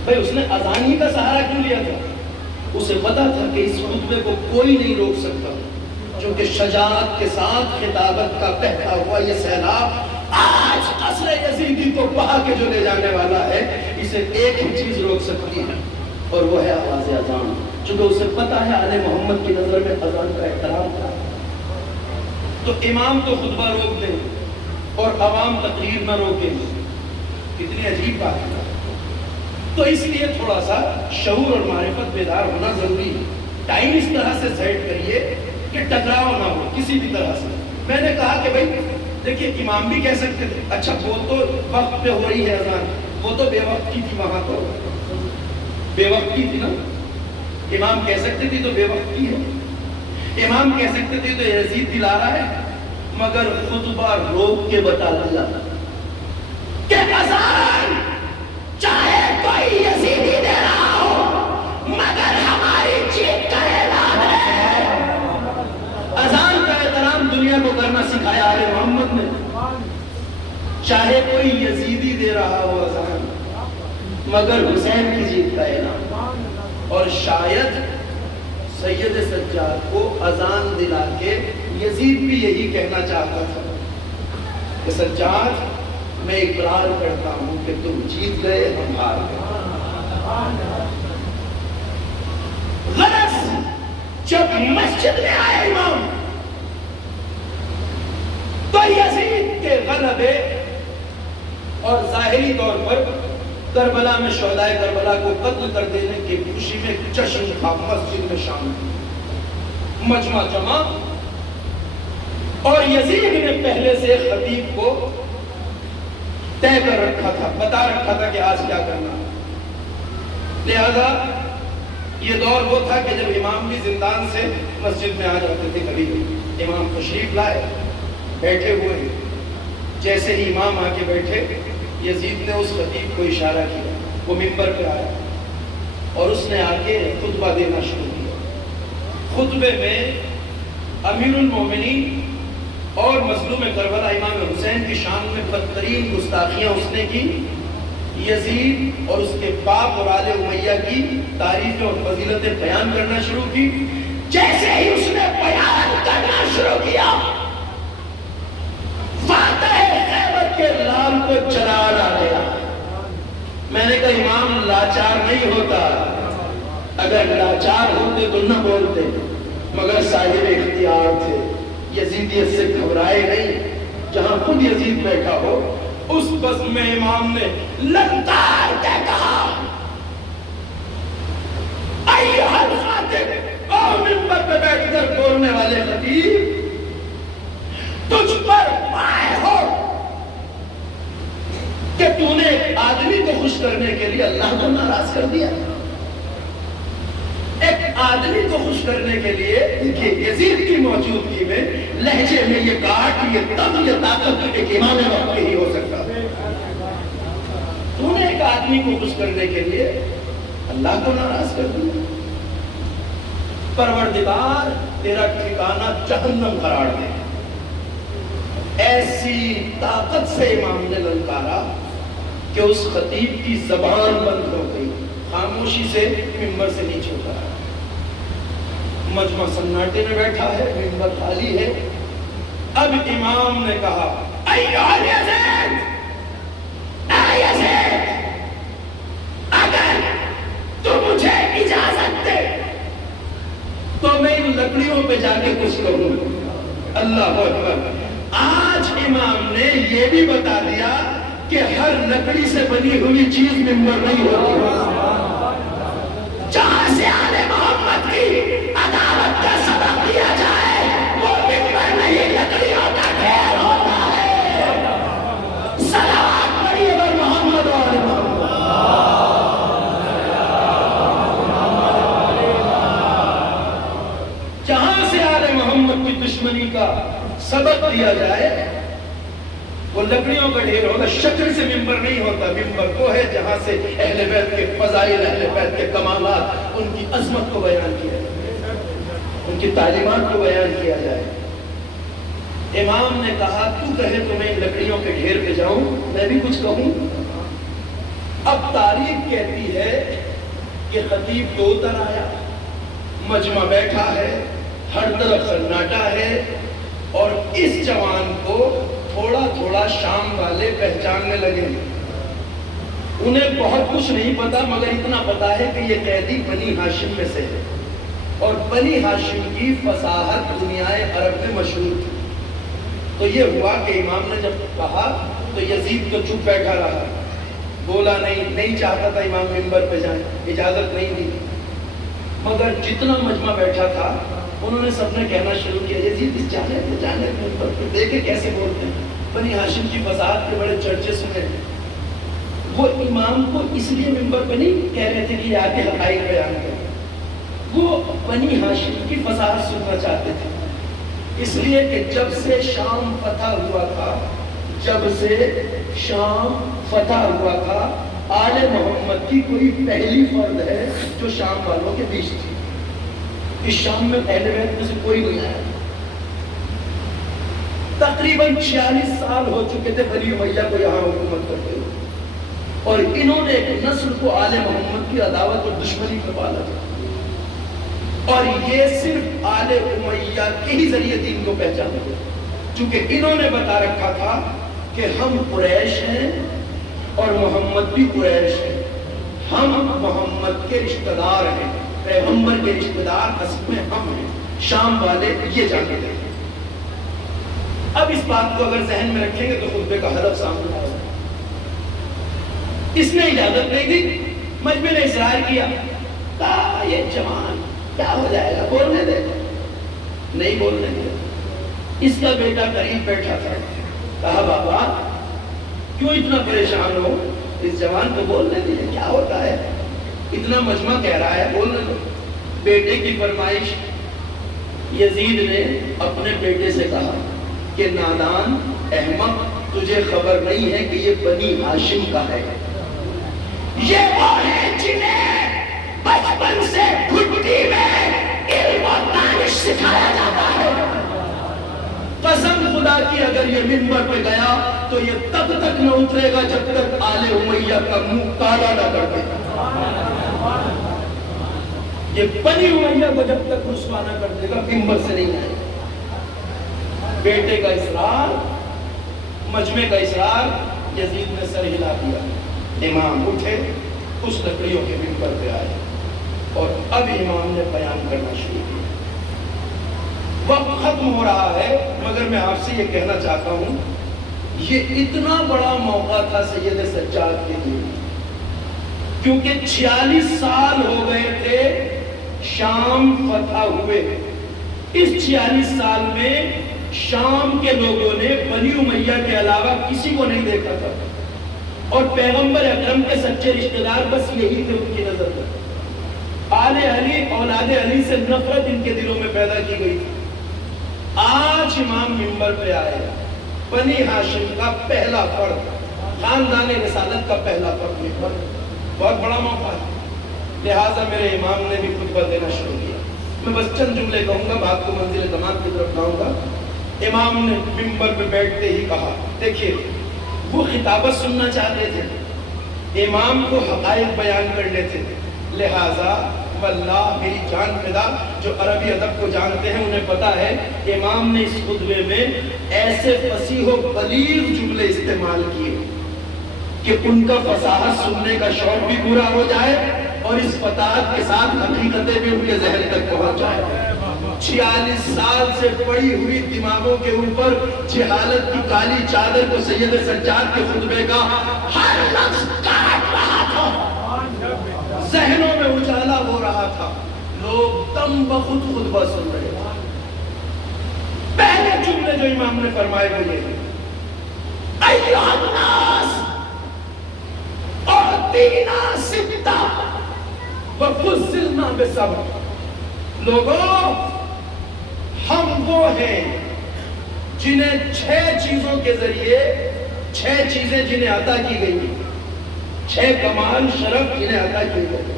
بھائی اس نے اذان ہی کا سہارا کیوں لیا تھا؟ اسے پتا تھا کہ اس خطبے کو کوئی نہیں روک سکتا، چونکہ شجاعت کے ساتھ خطابت کا بہتا ہوا یہ سیلاب آج قصر یزیدی کو بہا کے جو لے جانے والا ہے، اسے ایک ہی چیز روک سکتی ہے اور وہ ہے آواز اذان، چونکہ اسے پتا ہے آل محمد کی نظر میں اذان کا احترام کیا ہے۔ تو امام تو خطبہ روک دیں اور عوام تقریر نہ روکیں، کتنی عجیب بات ہے۔ تو اس لیے تھوڑا سا شعور اور معرفت بیدار ہونا ضروری ہے۔ ٹائم اس طرح سے سیٹ کریے کہ ٹکراؤ نہ ہو کسی بھی طرح سے۔ میں نے کہا کہ بھائی دیکھیے امام بھی کہہ سکتے تھے، اچھا وہ تو وقت پہ ہو رہی ہے اذان، وہ تو بے وقت کی تھی، وہاں تو بے وقت کی تھی نا، امام کہہ سکتے تھے تو بے وقت کی ہے، امام کہہ سکتے تھے تو یزید دلا رہا ہے، مگر خطبہ روک کے بتا دیا کہ اذان چاہے کوئی یزیدی دے رہا ہو مگر ہماری جیت کا اعلان ہے۔ اذان کا احترام دنیا کو کرنا سکھایا آل محمد نے، چاہے کوئی یزیدی دے رہا ہو اذان مگر حسین کی جیت کا اعلان۔ اور شاید سید سجاد کو اذان دلا کے یزید بھی یہی کہنا چاہتا تھا کہ سجاد میں اقرار کرتا ہوں کہ تم جیت گئے، ہم ہار گئے۔ غرض جب مسجد میں آئے امام تو یزید کے غلبے اور ظاہری طور پر کربلا میں شہدائے کربلا کو قتل کر دینے کی خوشی میں جشن تھا، مسجد میں شامل مجمع جمع، اور یزید نے پہلے سے خطیب کو طے کر رکھا تھا، بتا رکھا تھا کہ آج کیا کرنا ہے۔ لہذا یہ دور وہ تھا کہ جب امام بھی زندان سے مسجد میں آ جاتے تھے، کبھی امام تشریف لائے، بیٹھے ہوئے، جیسے ہی امام آ کے بیٹھے یزید نے اس خطیب کو اشارہ کیا، وہ منبر پہ آیا اور اس نے آ کے خطبہ دینا شروع کیا۔ خطبے میں امیر المومنین اور مظلوم کربلا امام حسین کی شان میں بدترین گستاخیاں اس نے کی، یزید اور اس کے باپ اور آل امیہ کی تعریفیں اور فضیلتیں بیان کرنا شروع کی۔ جیسے ہی اس نے بیان کرنا شروع کیا، فاتح خیبر کے لال کو چراغ آ گیا۔ میں نے کہا امام لاچار نہیں ہوتا، اگر لاچار ہوتے تو نہ بولتے، مگر صاحب اختیار تھے، یزیدیت سے گھبرائے نہیں۔ جہاں خود یزید بیٹھا ہو اس بس میں امام نے للکار کے کہا، ایھا الخاطب، او منبر پہ بیٹھ کر بولنے والے خطیب، تجھ پر پائے ہو کہ تو نے ایک آدمی کو خوش کرنے کے لیے اللہ کو ناراض کر دیا۔ ایک آدمی کو خوش کرنے کے لیے دیکھیے یزید کی موجودگی میں لہجے میں یہ کاٹ، یہ تب، یہ طاقت ایک امام وقت کے ہی ہو سکتا۔ تو نے ایک آدمی کو خوش کرنے کے لیے اللہ کو ناراض کر دیا۔ پروردگار تیرا ٹھکانہ جہنم قرار دے۔ ایسی طاقت سے امام نے للکارا کہ اس خطیب کی زبان بند ہو گئی، خاموشی سے منبر سے نیچے اترا۔ مجمع سناٹے میں بیٹھا ہے، منبر خالی ہے، اب امام نے کہا ایھا یزید، اے یزید، اگر تو مجھے اجازت دے تو میں ان لکڑیوں پہ جا کے کچھ کروں۔ اللہ اکبر۔ آج امام نے یہ بھی بتا دیا کہ ہر لکڑی سے بنی ہوئی چیز ممبر نہیں ہوتی۔ جہاں سے آل محمد کی عداوت کا سبب دیا جائے وہ ممبر نہیں، لکڑیوں کا ڈھیر ہوتا ہے۔ صلوات پڑھیے بر محمد و آل محمد۔ جہاں سے آل محمد کی دشمنی کا سبب دیا جائے وہ لکڑیوں کا ڈھیر ہوگا، شکل سے ممبر نہیں ہوتا۔ ممبر وہ ہے جہاں سے اہل بیت کے فضائل، اہل بیت کے کمالات، ان کی عظمت کو بیان کیا جائے، ان کی تعلیمات کو بیان کیا جائے۔ امام نے کہا تو کہے تو میں ان لکڑیوں کے ڈھیر پہ جاؤں، میں بھی کچھ کہوں۔ اب تاریخ کہتی ہے کہ خطیب دو اتر آیا، مجمع بیٹھا ہے، ہر طرف سناٹا ہے، اور اس جوان کو تھوڑا تھوڑا شام والے پہچاننے لگے۔ انہیں بہت کچھ نہیں پتا، مگر اتنا پتا ہے کہ یہ قیدی بنی ہاشم میں سے ہے، اور بنی ہاشم کی فصاحت دنیا عرب میں مشہور تھی۔ تو یہ ہوا کہ امام نے جب کہا تو یزید تو چپ بیٹھا رہا، بولا نہیں چاہتا تھا امام منبر پہ جائیں، اجازت نہیں دی۔ مگر جتنا مجمع بیٹھا تھا انہوں نے سب نے کہنا شروع کیا یزید اس جانے منبر پہ، دیکھے کیسے بولتے ہیں، بنی ہاشم کی فضاحت کے بڑے چرچے سنے۔ وہ امام کو اس لیے منبر پہ نہیں کہہ رہے تھے کہ یہ آگے حقائق بیان کریں، وہ بنی ہاشم کی فضاحت سننا چاہتے تھے۔ اس لیے کہ جب سے شام فتح ہوا تھا آل محمد کی کوئی پہلی فرد ہے جو شام والوں کے بیچ تھی۔ اس شام میں اہل بیت میں سے کوئی نہیں آیا۔ تقریباً 46 سال ہو چکے تھے بنی امیہ کو یہاں حکومت کرتے ہوئے، اور انہوں نے ایک نسل کو آل محمد کی عداوت اور دشمنی پر پالا تھا، اور یہ صرف آل امیہ کے ہی ذریعے دین کو پہچانا گیا، چونکہ انہوں نے بتا رکھا تھا کہ ہم قریش ہیں اور محمد بھی قریش ہے، ہم محمد کے رشتہ دار ہیں، پیغمبر کے رشتہ دار اصل میں ہم ہیں، شام والے یہ جانتے تھے۔ اب اس بات کو اگر ذہن میں رکھیں گے تو خطبے کا ہدف سامنے آئے گا۔ اس نے اجازت نہیں دی، مجمع نے اصرار کیا، کہا یہ جوان کیا ہو جائے گا، بولنے دے، نہیں بولنے دیا۔ اس کا بیٹا قریب بیٹھا تھا، کہا بابا کیوں اتنا پریشان ہو، اس جوان کو بولنے دیجیے، کیا ہوتا ہے، اتنا مجمع کہہ رہا ہے، بولنے دو۔ بیٹے کی فرمائش، یزید نے اپنے بیٹے سے کہا کہ نادان احمق، تجھے خبر نہیں ہے کہ یہ بنی ہاشم کا ہے، یہ وہ ہے جنہیں بچپن سے گھٹی میں علم و دانش سکھایا جاتا ہے۔ قسم خدا کی اگر یہ منبر پہ گیا تو یہ تب تک نہ اترے گا جب تک آل امیہ کا منہ کالا نہ کر دے، یہ بنی امیہ کو جب تک رسوا نہ کر دے گا منبر سے نہیں آئے گا۔ بیٹے کا اصرار، مجمع کا اصرار، یزید نے سر ہلا دیا۔ امام اٹھے، اس لکڑیوں کے منبر پہ آئے، اور اب امام نے بیان کرنا شروع کیا۔ وقت ختم ہو رہا ہے، مگر میں آپ سے یہ کہنا چاہتا ہوں، یہ اتنا بڑا موقع تھا سید سجاد کے لیے، کیونکہ 46 سال ہو گئے تھے شام فتح ہوئے۔ اس 46 سال میں شام کے لوگوں نے بنی امیہ کے علاوہ کسی کو نہیں دیکھا تھا، اور پیغمبر اکرم کے سچے رشتہ دار بس یہی تھے ان کی نظر میں۔ آل علی، اولاد علی سے نفرت ان کے دلوں میں پیدا کی گئی تھی۔ آج امام منبر پہ آئے، بنی ہاشم کا پہلا فرد، خاندان رسالت کا پہلا فرد، منبر بہت بڑا موقع ہے، لہٰذا میرے امام نے بھی خطبہ دینا شروع کیا۔ میں بس چند جملے کہوں گا، بات کو منزل تمام کی طرف لاؤں گا۔ امام نے منبر پہ بیٹھتے ہی کہا، دیکھیے وہ خطابت سننا چاہتے تھے، امام کو حقائق بیان کرنے تھے، لہٰذا واللہ میری جان فدا جو عربی ادب کو جانتے ہیں انہیں پتا ہے امام نے اس خطبے میں ایسے فصیح و بلیغ جملے استعمال کیے کہ ان کا فصاحت سننے کا شوق بھی پورا ہو جائے اور اس فصاحت کے ساتھ حقیقتیں بھی ان کے ذہن تک پہنچ جائے۔ 46 سال سے پڑی ہوئی دماغوں کے اوپر جہالت کی کالی چادر کو سید سجاد کے خطبے کا ہر لفظ کاٹ رہا تھا، ذہنوں میں اجالا ہو رہا تھا، لوگ دم بخود خطبہ سن رہے تھے۔ پہلے جملے جو امام نے فرمائے وہ یہ ہے، ایھا الناس اعطینا ستہ وفضلنا بسبع، لوگوں ہم وہ ہیں جنہیں 6 چیزوں کے ذریعے 6 چیزیں جنہیں عطا کی گئی ہیں، 6 کمال شرف جنہیں عطا کی گئی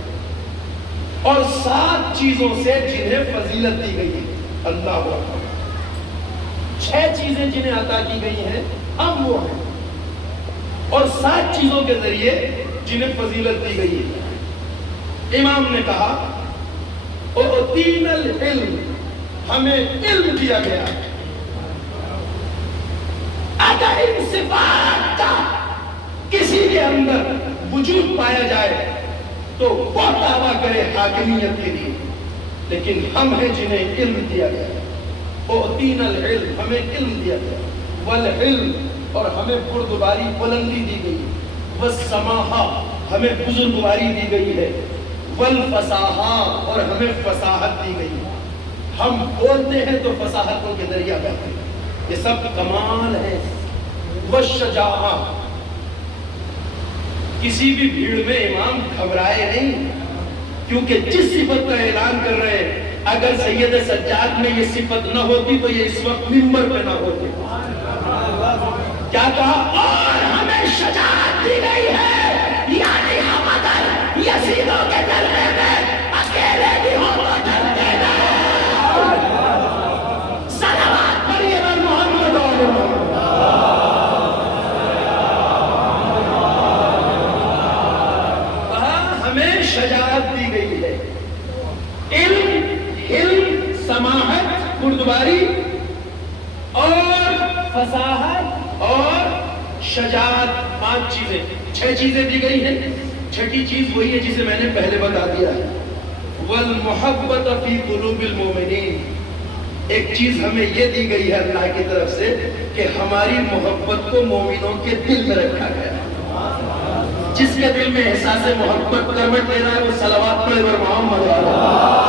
اور 7 چیزوں سے جنہیں فضیلت دی گئی ہے۔ اللہ اکبر، 6 چیزیں جنہیں عطا کی گئی ہیں ہم وہ ہیں اور 7 چیزوں کے ذریعے جنہیں فضیلت دی گئی ہے۔ امام نے کہا اعطینا العلم، ہمیں علم دیا گیا۔ اگر ان صفات کا کسی کے اندر وجود پایا جائے تو وہ دعویٰ کرے حاکمیت کے لیے، لیکن ہم ہیں جنہیں علم دیا گیا۔ اعطینا العلم، ہمیں علم دیا گیا، والحلم، اور ہمیں بردباری بلندی دی گئی، والسماحہ، ہمیں بزرگواری دی گئی ہے، والفصاحہ، اور ہمیں فصاحت دی گئی ہے۔ ہم بولتے ہیں تو فصاحتوں کے ذریعہ بہتے ہیں، یہ سب کمال ہے۔ والشجاعہ، کسی بھی بھیڑ میں امام گھبرائے نہیں، کیونکہ جس صفت کا اعلان کر رہے ہیں اگر سید سجاد میں یہ صفت نہ ہوتی تو یہ اس وقت منبر پہ نہ ہوتے۔ کیا کہا؟ اور ہمیں شجاعت دی گئی ہے، یعنی ہم اگر یزیدوں کے جلوے میں اکیلے بھی ہوں تو ڈرتے نہیں۔ صلوات پڑھیے بر محمد و آل محمد۔ ہمیں شجاعت دی گئی ہے، علم، سماحت، بردباری اور فصاحت اور شجاعت، 5 چیزیں، 6 چیزیں دی گئی ہیں۔ 6ٹھی چیز وہی ہے جسے میں نے پہلے بتا دیا ہے، والمحبت فی قلوب المؤمنین۔ ایک چیز ہمیں یہ دی گئی ہے اللہ کی طرف سے کہ ہماری محبت کو مومنوں کے دل میں رکھا گیا ہے۔ جس کے دل میں احساس محبت کروٹ لے رہا ہے وہ صلوات پڑھے بر محمد و آل محمد۔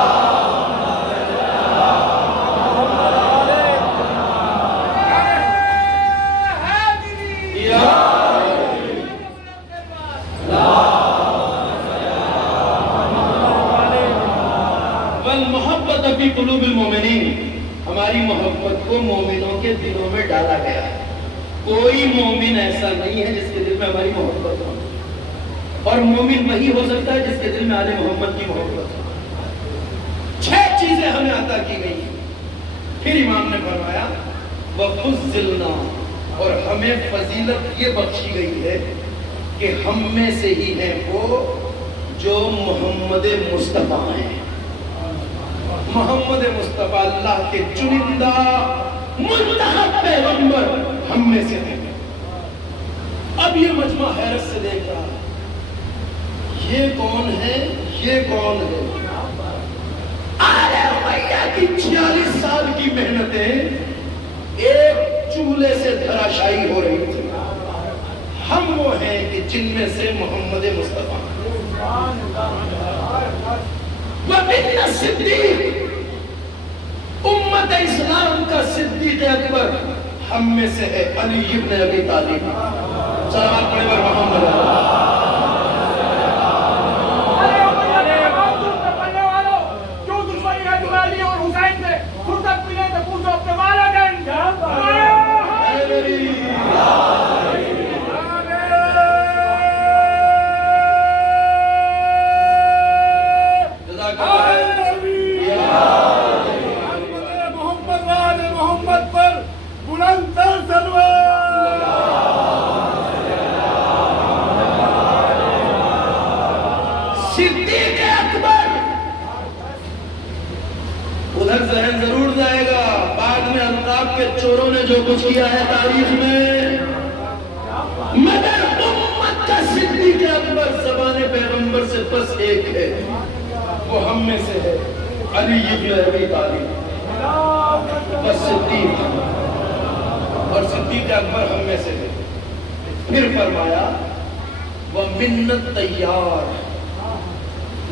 والمحبت فی قلوب المؤمنین، ہماری محبت کو مومنوں کے دلوں میں ڈالا گیا ہے۔ کوئی مومن ایسا نہیں ہے جس کے دل میں ہماری محبت ہو، اور مومن وہی ہو سکتا ہے جس کے دل میں آل محمد کی محبت ہو۔ 6 چیزیں ہمیں عطا کی گئی ہیں۔ پھر امام نے فرمایا وَفُضِّلْنَا، اور ہمیں فضیلت یہ بخشی گئی ہے کہ ہم میں سے ہی ہیں وہ جو محمد مصطفیٰ ہیں۔ محمد مصطفیٰ اللہ کے چنندہ منتخب پیغمبر ہم میں سے ہیں۔ اب یہ مجمع حیرت سے دیکھ رہا ہے، یہ کون ہے، یہ کون ہے؟ آل امیہ کی 46 سال کی محنتیں ایک چولہے سے دھراشائی ہو رہی تھی۔ ہم وہ ہیں کہ جن میں سے محمد مصطفیٰ وَمِنَّ الصِّدِّيقِ، امت اسلام کا صدیق اکبر ہم میں سے ہے علی ابن ابی طالب۔ صلوات پڑھے بر محمد۔ صدیق اکبر ادھر ذہن ضرور جائے گا، بعد میں القاب کے چوروں نے جو کچھ کیا ہے تاریخ میں، مگر امت کا صدیق اکبر زبان پیغمبر سے بس ایک ہے، وہ ہم میں سے ہے، علی بن ابی طالب، بس صدیق، اور صدیق اکبر ہم میں سے ہے۔ پھر فرمایا وَمِنَّ الطَّيَّارِ،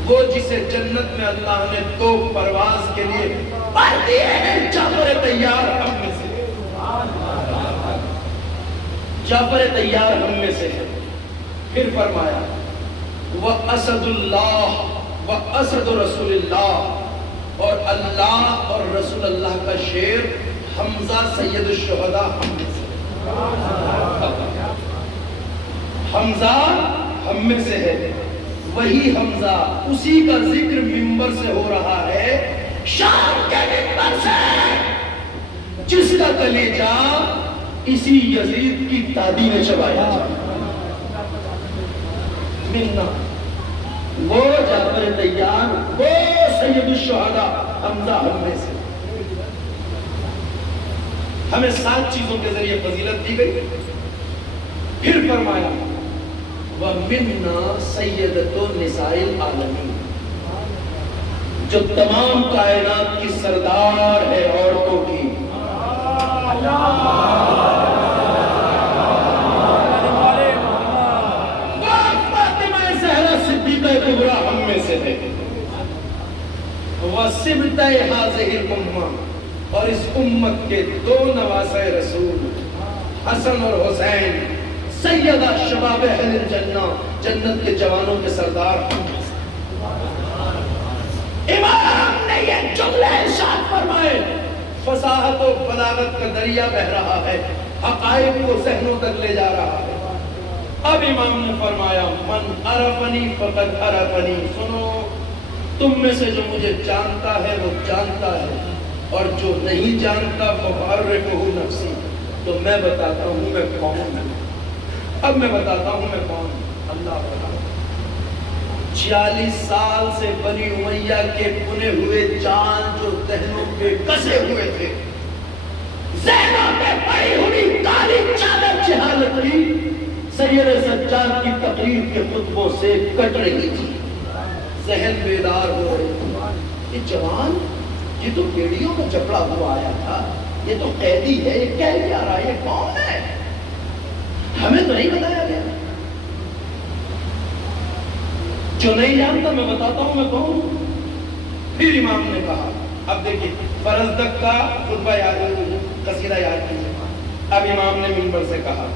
وہ جسے جنت میں اللہ نے دو پرواز کے لیے پر دیے ہیں، جعفر طیار ہم میں سے، جعفر طیار ہم میں سے ہے۔ پھر فرمایا وَأَسَدُ اللَّهِ وَأَسَدُ رَسُولِ اللَّهِ، اور اللہ اور رسول اللہ کا شیر حمزہ سید الشہداء ہم میں سے، حمزہ ہم میں سے ہے، وہی حمزہ، اسی کا ذکر منبر سے ہو رہا ہے، شام کے منبر سے، جس کا کلیجہ اسی یزید کی دادی نے چبایا تھا۔ منا وہ جعفر طیار، وہ سید الشہداء، حمزہ ہم میں سے۔ ہمیں 7 چیزوں کے ذریعے فضیلت دی گئی۔ پھر فرمایا وَمِنَّا سَيِّدَةُ نِسَاءِ الْعَالَمِينَ، جو تمام کائنات کی سردار ہے عورتوں کی۔ فاطمہ زہرا صدیقہ کبریٰ ہم میں سے ہے، وَسِبْطَ هَذِهِ الْأُمَّةِ، اور اس امت کے 2 نواسۂ رسول حسن اور حسین، سیدہ شباب اہل الجنہ، جنت کے جوانوں کے سردار ہم میں سے۔ امام نے یہ جملے ارشاد فرمائے، فصاحت و بلاغت کا دریا بہ رہا ہے، حقائق کو ذہنوں تک لے جا رہا ہے۔ اب امام نے فرمایا من عرفنی فقد عرفنی، سنو، تم میں سے جو مجھے جانتا ہے وہ جانتا ہے، اور جو نہیں جانتا فَأُعَرِّفُهُ نَفْسِي، تو میں بتاتا ہوں میں کون ہوں۔ اب میں بتاتا ہوں میں کون ہوں، اللہ بتا۔ 46 سال سے بنی امیہ کے بنے ہوئے جال جو ذہنوں پہ کسے ہوئے تھے، ذہنوں پہ پڑی ہوئی کالی چادر جہالت کی، سید سجاد کی تقریر کے خطبوں سے کٹ رہی تھی، ذہن بیدار ہو رہے تھے۔ یہ جوان، یہ تو بیڑیوں میں جکڑا ہوا آیا تھا، یہ تو قیدی ہے، یہ کہہ کیا رہا ہے، یہ کون ہے؟ ہمیں تو نہیں بتایا گیا۔ جو نہیں جانتا میں بتاتا ہوں میں کون ہوں۔ پھر امام نے کہا، اب دیکھیں فرزدق کا خطبہ یاد، قصیدہ یاد کیجیے۔ اب امام نے منبر سے کہا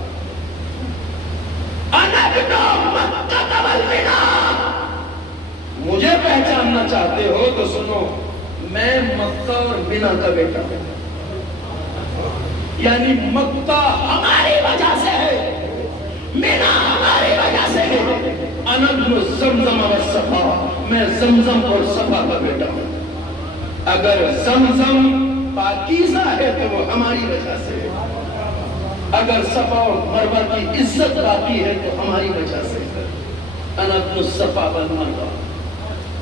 انا ابن مکہ والمنا، مجھے پہچاننا چاہتے ہو تو سنو، میں مکہ اور منا کا بیٹا ہوں، یعنی مکہ ہماری وجہ سے ہے، منا ہماری وجہ سے ہے۔ انا ابن زمزم والصفا، میں زمزم اور صفا کا بیٹا ہوں۔ اگر زمزم پاکیزہ ہے تو وہ ہماری وجہ سے ہے، اگر صفا اور مروہ کی عزت باقی ہے تو ہماری وجہ سے ہے۔ انا ابن الصفا والمروہ،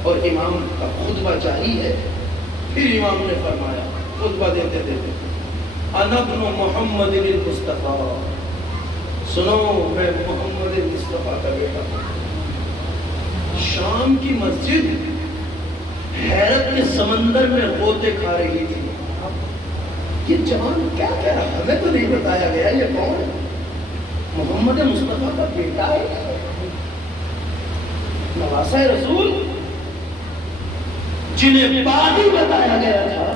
اور امام کا خطبہ جاری ہے۔ پھر امام نے فرمایا خطبہ دیتے دیتے، انا ابن محمد المصطفیٰ، سنو میں محمد مصطفیٰ کا بیٹا ہوں۔ شام کی مسجد حیرت کے سمندر میں غوطے کھا رہی تھی، یہ جوان کیا کہہ رہا، ہمیں تو نہیں بتایا گیا یہ کون ہے، محمد مصطفیٰ کا بیٹا ہے، نواسۂ رسول، جنہیں باغی بتایا گیا تھا،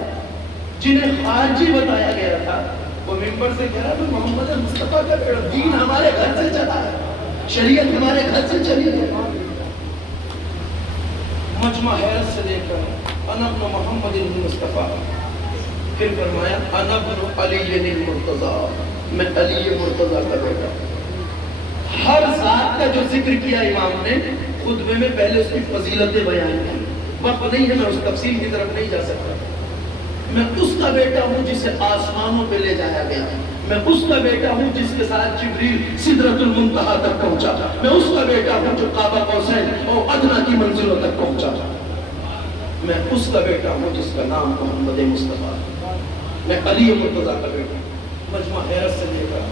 جنہیں خارجی بتایا گیا تھا، وہ منبر سے کہہ رہا ہے محمد مصطفیٰ کا بیٹا، دین ہمارے گھر سے چلا ہے، شریعت ہمارے گھر سے چلی ہے۔ مجمع حیرت سے دیکھ کر انا ابن محمد المصطفیٰ، پھر فرمایا انا ابن علی المرتضیٰ، میں علی مرتضیٰ کا بیٹا ہوں۔ ہر ذات کا جو ذکر کیا امام نے خطبے میں، پہلے اس کی فضیلتیں بیان کی، وقت نہیں ہے میں اس تفصیل کی طرف نہیں جا سکتا۔ میں اس کا بیٹا ہوں جسے آسمانوں پہ لے جایا گیا، میں اس کا بیٹا ہوں جس کے ساتھ جبریل سدرۃ المنتہا تک پہنچا، میں اس کا بیٹا ہوں جو قاب قوسین اور ادنیٰ کی منزلوں تک پہنچا۔ میں اس کا بیٹا ہوں جس کا نام محمد مصطفیٰ ہے، میں علی مرتضیٰ کا بیٹا ہوں۔ مجمع حیرت سے دیکھا،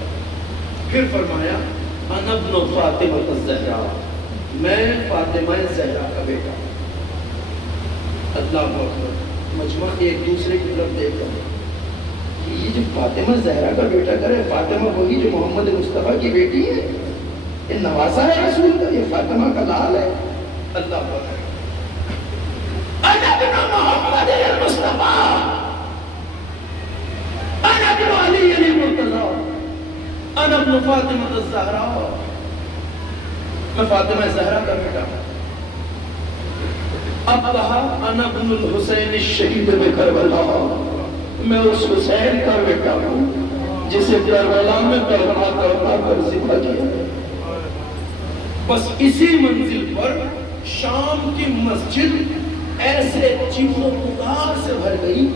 پھر فرمایا انا ابن فاطمہ الزہرا، میں فاطمہ زہرا کا بیٹا ہوں۔ اللہ اکبر، مجمع ایک دوسرے کی طرف دیکھ رہا ہے، یہ جو فاطمہ زہرا کا بیٹا کرے، فاطمہ وہی جو محمد مصطفیٰ کی بیٹی ہے، یہ نواسا ہے رسول کا، یہ فاطمہ کا لال ہے۔ اللہ اکبر، انا ابن محمد المصطفیٰ، انا ابن علی المرتضیٰ، انا ابن فاطمہ الزہرا، میں فاطمہ زہرا کا بیٹا ہوں۔ اب کہا انا ابن الحسین الشہید بکربلا، میں اس حسین کا بیٹا ہوں جسے کربلا میں کربلا کرتا کر ذبح کیا ہے۔ بس اسی منزل پر شام کی مسجد ایسے چیخ و پکار سے بھر گئی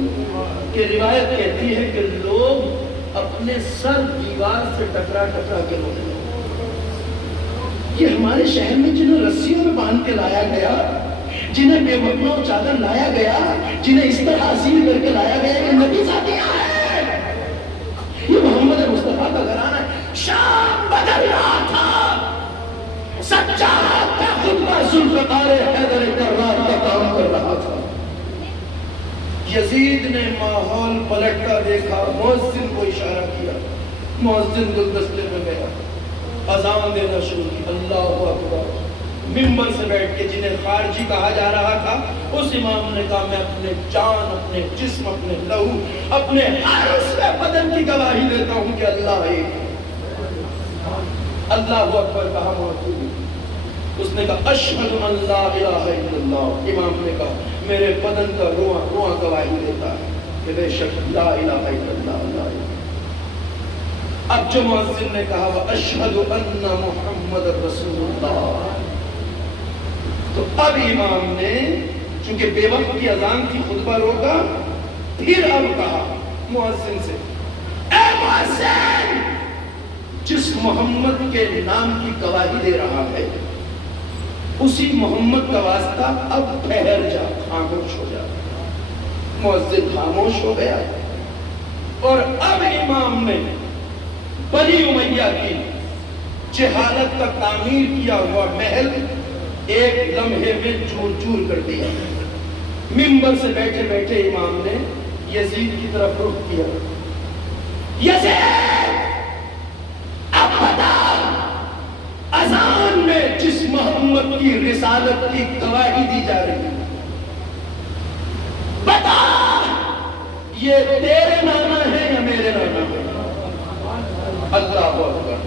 کہ روایت کہتی ہے کہ لوگ اپنے سر دیوار سے ٹکرا ٹکرا کے رونے لگے۔ یہ ہمارے شہر میں جنہیں رسیوں میں باندھ کے لایا گیا، جنہیں بے وقتوں چادر لایا گیا، جنہیں اس طرح حسین کر کے لایا گیا، یہ نبی ذاتیاں ہیں، یہ محمد مصطفیٰ کا گھرانہ ہے۔ شام بدل رہا تھا، سجاد کا خطبہ ذوالفقار حیدر کرار کا کام کر رہا تھا۔ یزید نے ماحول پلٹ کر دیکھا، مؤذن کو اشارہ کیا، مؤذن گلدستے میں گیا، اذان دینا شروع کی۔ اللہ اکبر، ممبر سے بیٹھ کے جنہیں خارجی کہا جا رہا تھا، اس امام نے کہا میں اپنے جان، اپنے جسم، اپنے لہو، اپنے ہر اس بدن کی گواہی دیتا ہوں کہ اللہ ایک ہے۔ اللہ اکبر کہا موجود، اس نے کہا اشہد ان لا الہ الا اللہ۔ امام نے کہا میرے بدن کا روح روح گواہی دیتا ہے کہ بے شک لا الہ الا اللہ اللہ ہے۔ اب جو مؤذن نے کہا واشہد ان محمد رسول اللہ، تو اب امام نے چونکہ بے وقت کی اذان کی خطبہ روکا، پھر اب کہا مؤذن سے اے مؤذن، جس محمد کے نام کی گواہی دے رہا ہے اسی محمد کا واسطہ اب ٹھہر جا، خاموش ہو جا۔ مؤذن خاموش ہو گیا، اور اب امام نے بنی امیہ کی جہالت کا تعمیر کیا ہوا محل ایک لمحے میں چور چور کر دیا۔ ممبر سے بیٹھے بیٹھے امام نے یزید کی طرف رخ کیا، یزید اب بتا، اذان میں جس محمد کی رسالت کی گواہی دی جا رہی ہے، بتا یہ تیرے نانا ہے یا میرے نانا ہے؟ اللہ اکبر،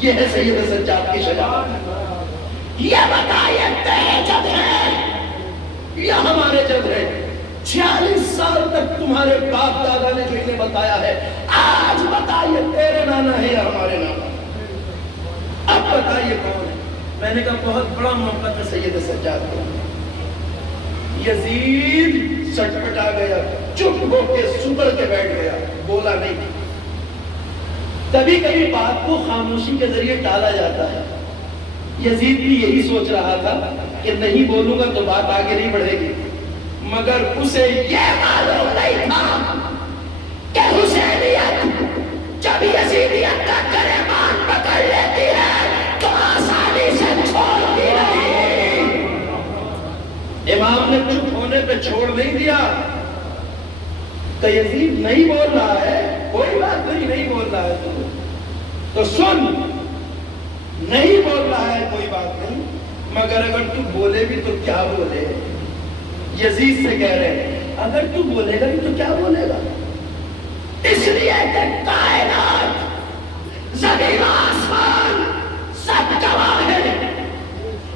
یہ ہے سید سجاد کی شجاعت۔ یہ بتا یہ تیرے جد ہے یا ہمارے جد ہے؟ 46 سال تک تمہارے باپ دادا نے جو انہیں بتایا ہے، آج بتا یہ تیرے نانا ہے یا ہمارے نانا؟ اب بتا یہ کون ہے؟ میں نے کہا بہت بڑا موقع تھا سید سجاد کا۔ یزید سٹپٹا گیا، چپ ہو کے سکڑ کے بیٹھ گیا، بولا نہیں۔ کبھی کبھی بات کو خاموشی کے ذریعے ٹالا جاتا ہے، یزید بھی یہی سوچ رہا تھا کہ نہیں بولوں گا تو بات آگے نہیں بڑھے گی، مگر اسے یہ معلوم نہیں تھا کہ حسینیت جب یزیدیت کا گریبان پکڑ لیتی ہے تو آسانی سے چھوڑتی نہیں۔ امام نے چپ ہونے پہ چھوڑ نہیں دیا، تو یزید نہیں بول رہا ہے، کوئی بات نہیں، نہیں بول رہا ہے تو سن، نہیں بول رہا ہے کوئی بات نہیں، مگر اگر تو بولے بھی تو کیا بولے؟ یزید سے کہہ رہے ہیں اگر تو بولے گا بھی تو کیا بولے گا؟ اس لیے کہ کائنات، زمین آسمان سب گواہ ہے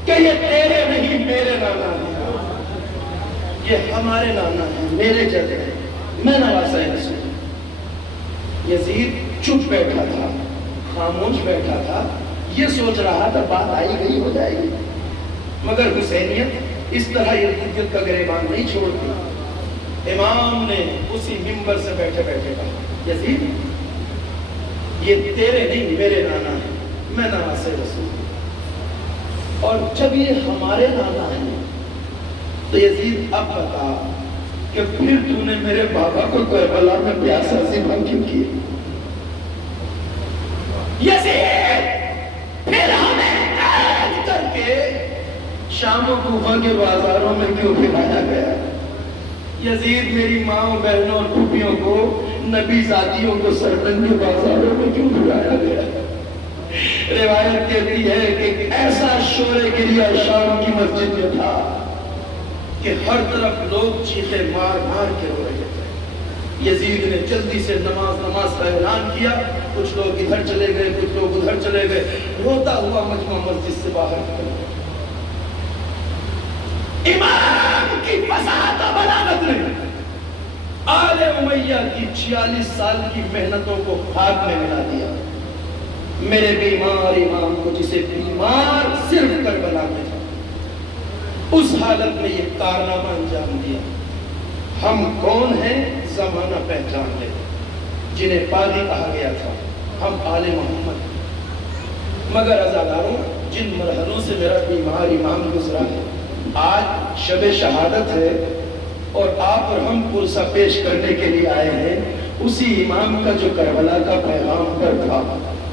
کہ یہ تیرے نہیں میرے نانا ہے، یہ ہمارے نانا ہے، میرے جد ہے، میں نواسہ رسول۔ یزید چپ بیٹھا تھا، خاموش بیٹھا تھا، یہ سوچ رہا تھا بات آئی گئی ہو جائے گی، مگر حسینیت اس طرح یزیدیت کا گریبان نہیں چھوڑتی۔ امام نے اسی منبر سے بیٹھے بیٹھے کہا یزید یہ تیرے نہیں میرے نانا ہے، میں نواسہ رسول۔ اور جب یہ ہمارے نانا ہیں تو یزید اب بتا کہ پھر تو نے میرے بابا کو کربلا میں پیاسا ذبح کیوں کیا؟ یزید پھر ہمیں قید کر کے شام و کوفہ کے بازاروں میں کیوں پھرایا گیا؟ یزید میری ماں بہنوں اور پھوپھیوں کو نبی ذاتیوں کو سرنگ کے بازاروں میں کیوں پھرایا گیا؟ روایت کہتی ہے کہ ایسا شور گریہ شام کی مسجد میں تھا کہ ہر طرف لوگ چیخے مار مار کے رو رہے تھے۔ یزید نے جلدی سے نماز کا اعلان کیا، کچھ لوگ ادھر چلے گئے، کچھ لوگ ادھر چلے گئے، روتا ہوا مجمع مسجد سے باہر نکل گیا۔ امام کی فساد و بلاغت نے آل امیہ کی 46 سال کی محنتوں کو خاک میں ملا دیا۔ میرے بیمار امام کو، جسے بیمار صرف کربلا میں تھا، اس حالت میں یہ کارنامہ انجام دیا۔ ہم کون ہیں زمانہ پہچان لے، جنہیں پاغی کہا گیا تھا، ہم آل محمد۔ مگر عزاداروں، جن مرحلوں سے میرا بیمار امام گزرا ہے، آج شب شہادت ہے اور آپ اور ہم پرسہ پیش کرنے کے لیے آئے ہیں اسی امام کا جو کربلا کا پیغام پر تھا۔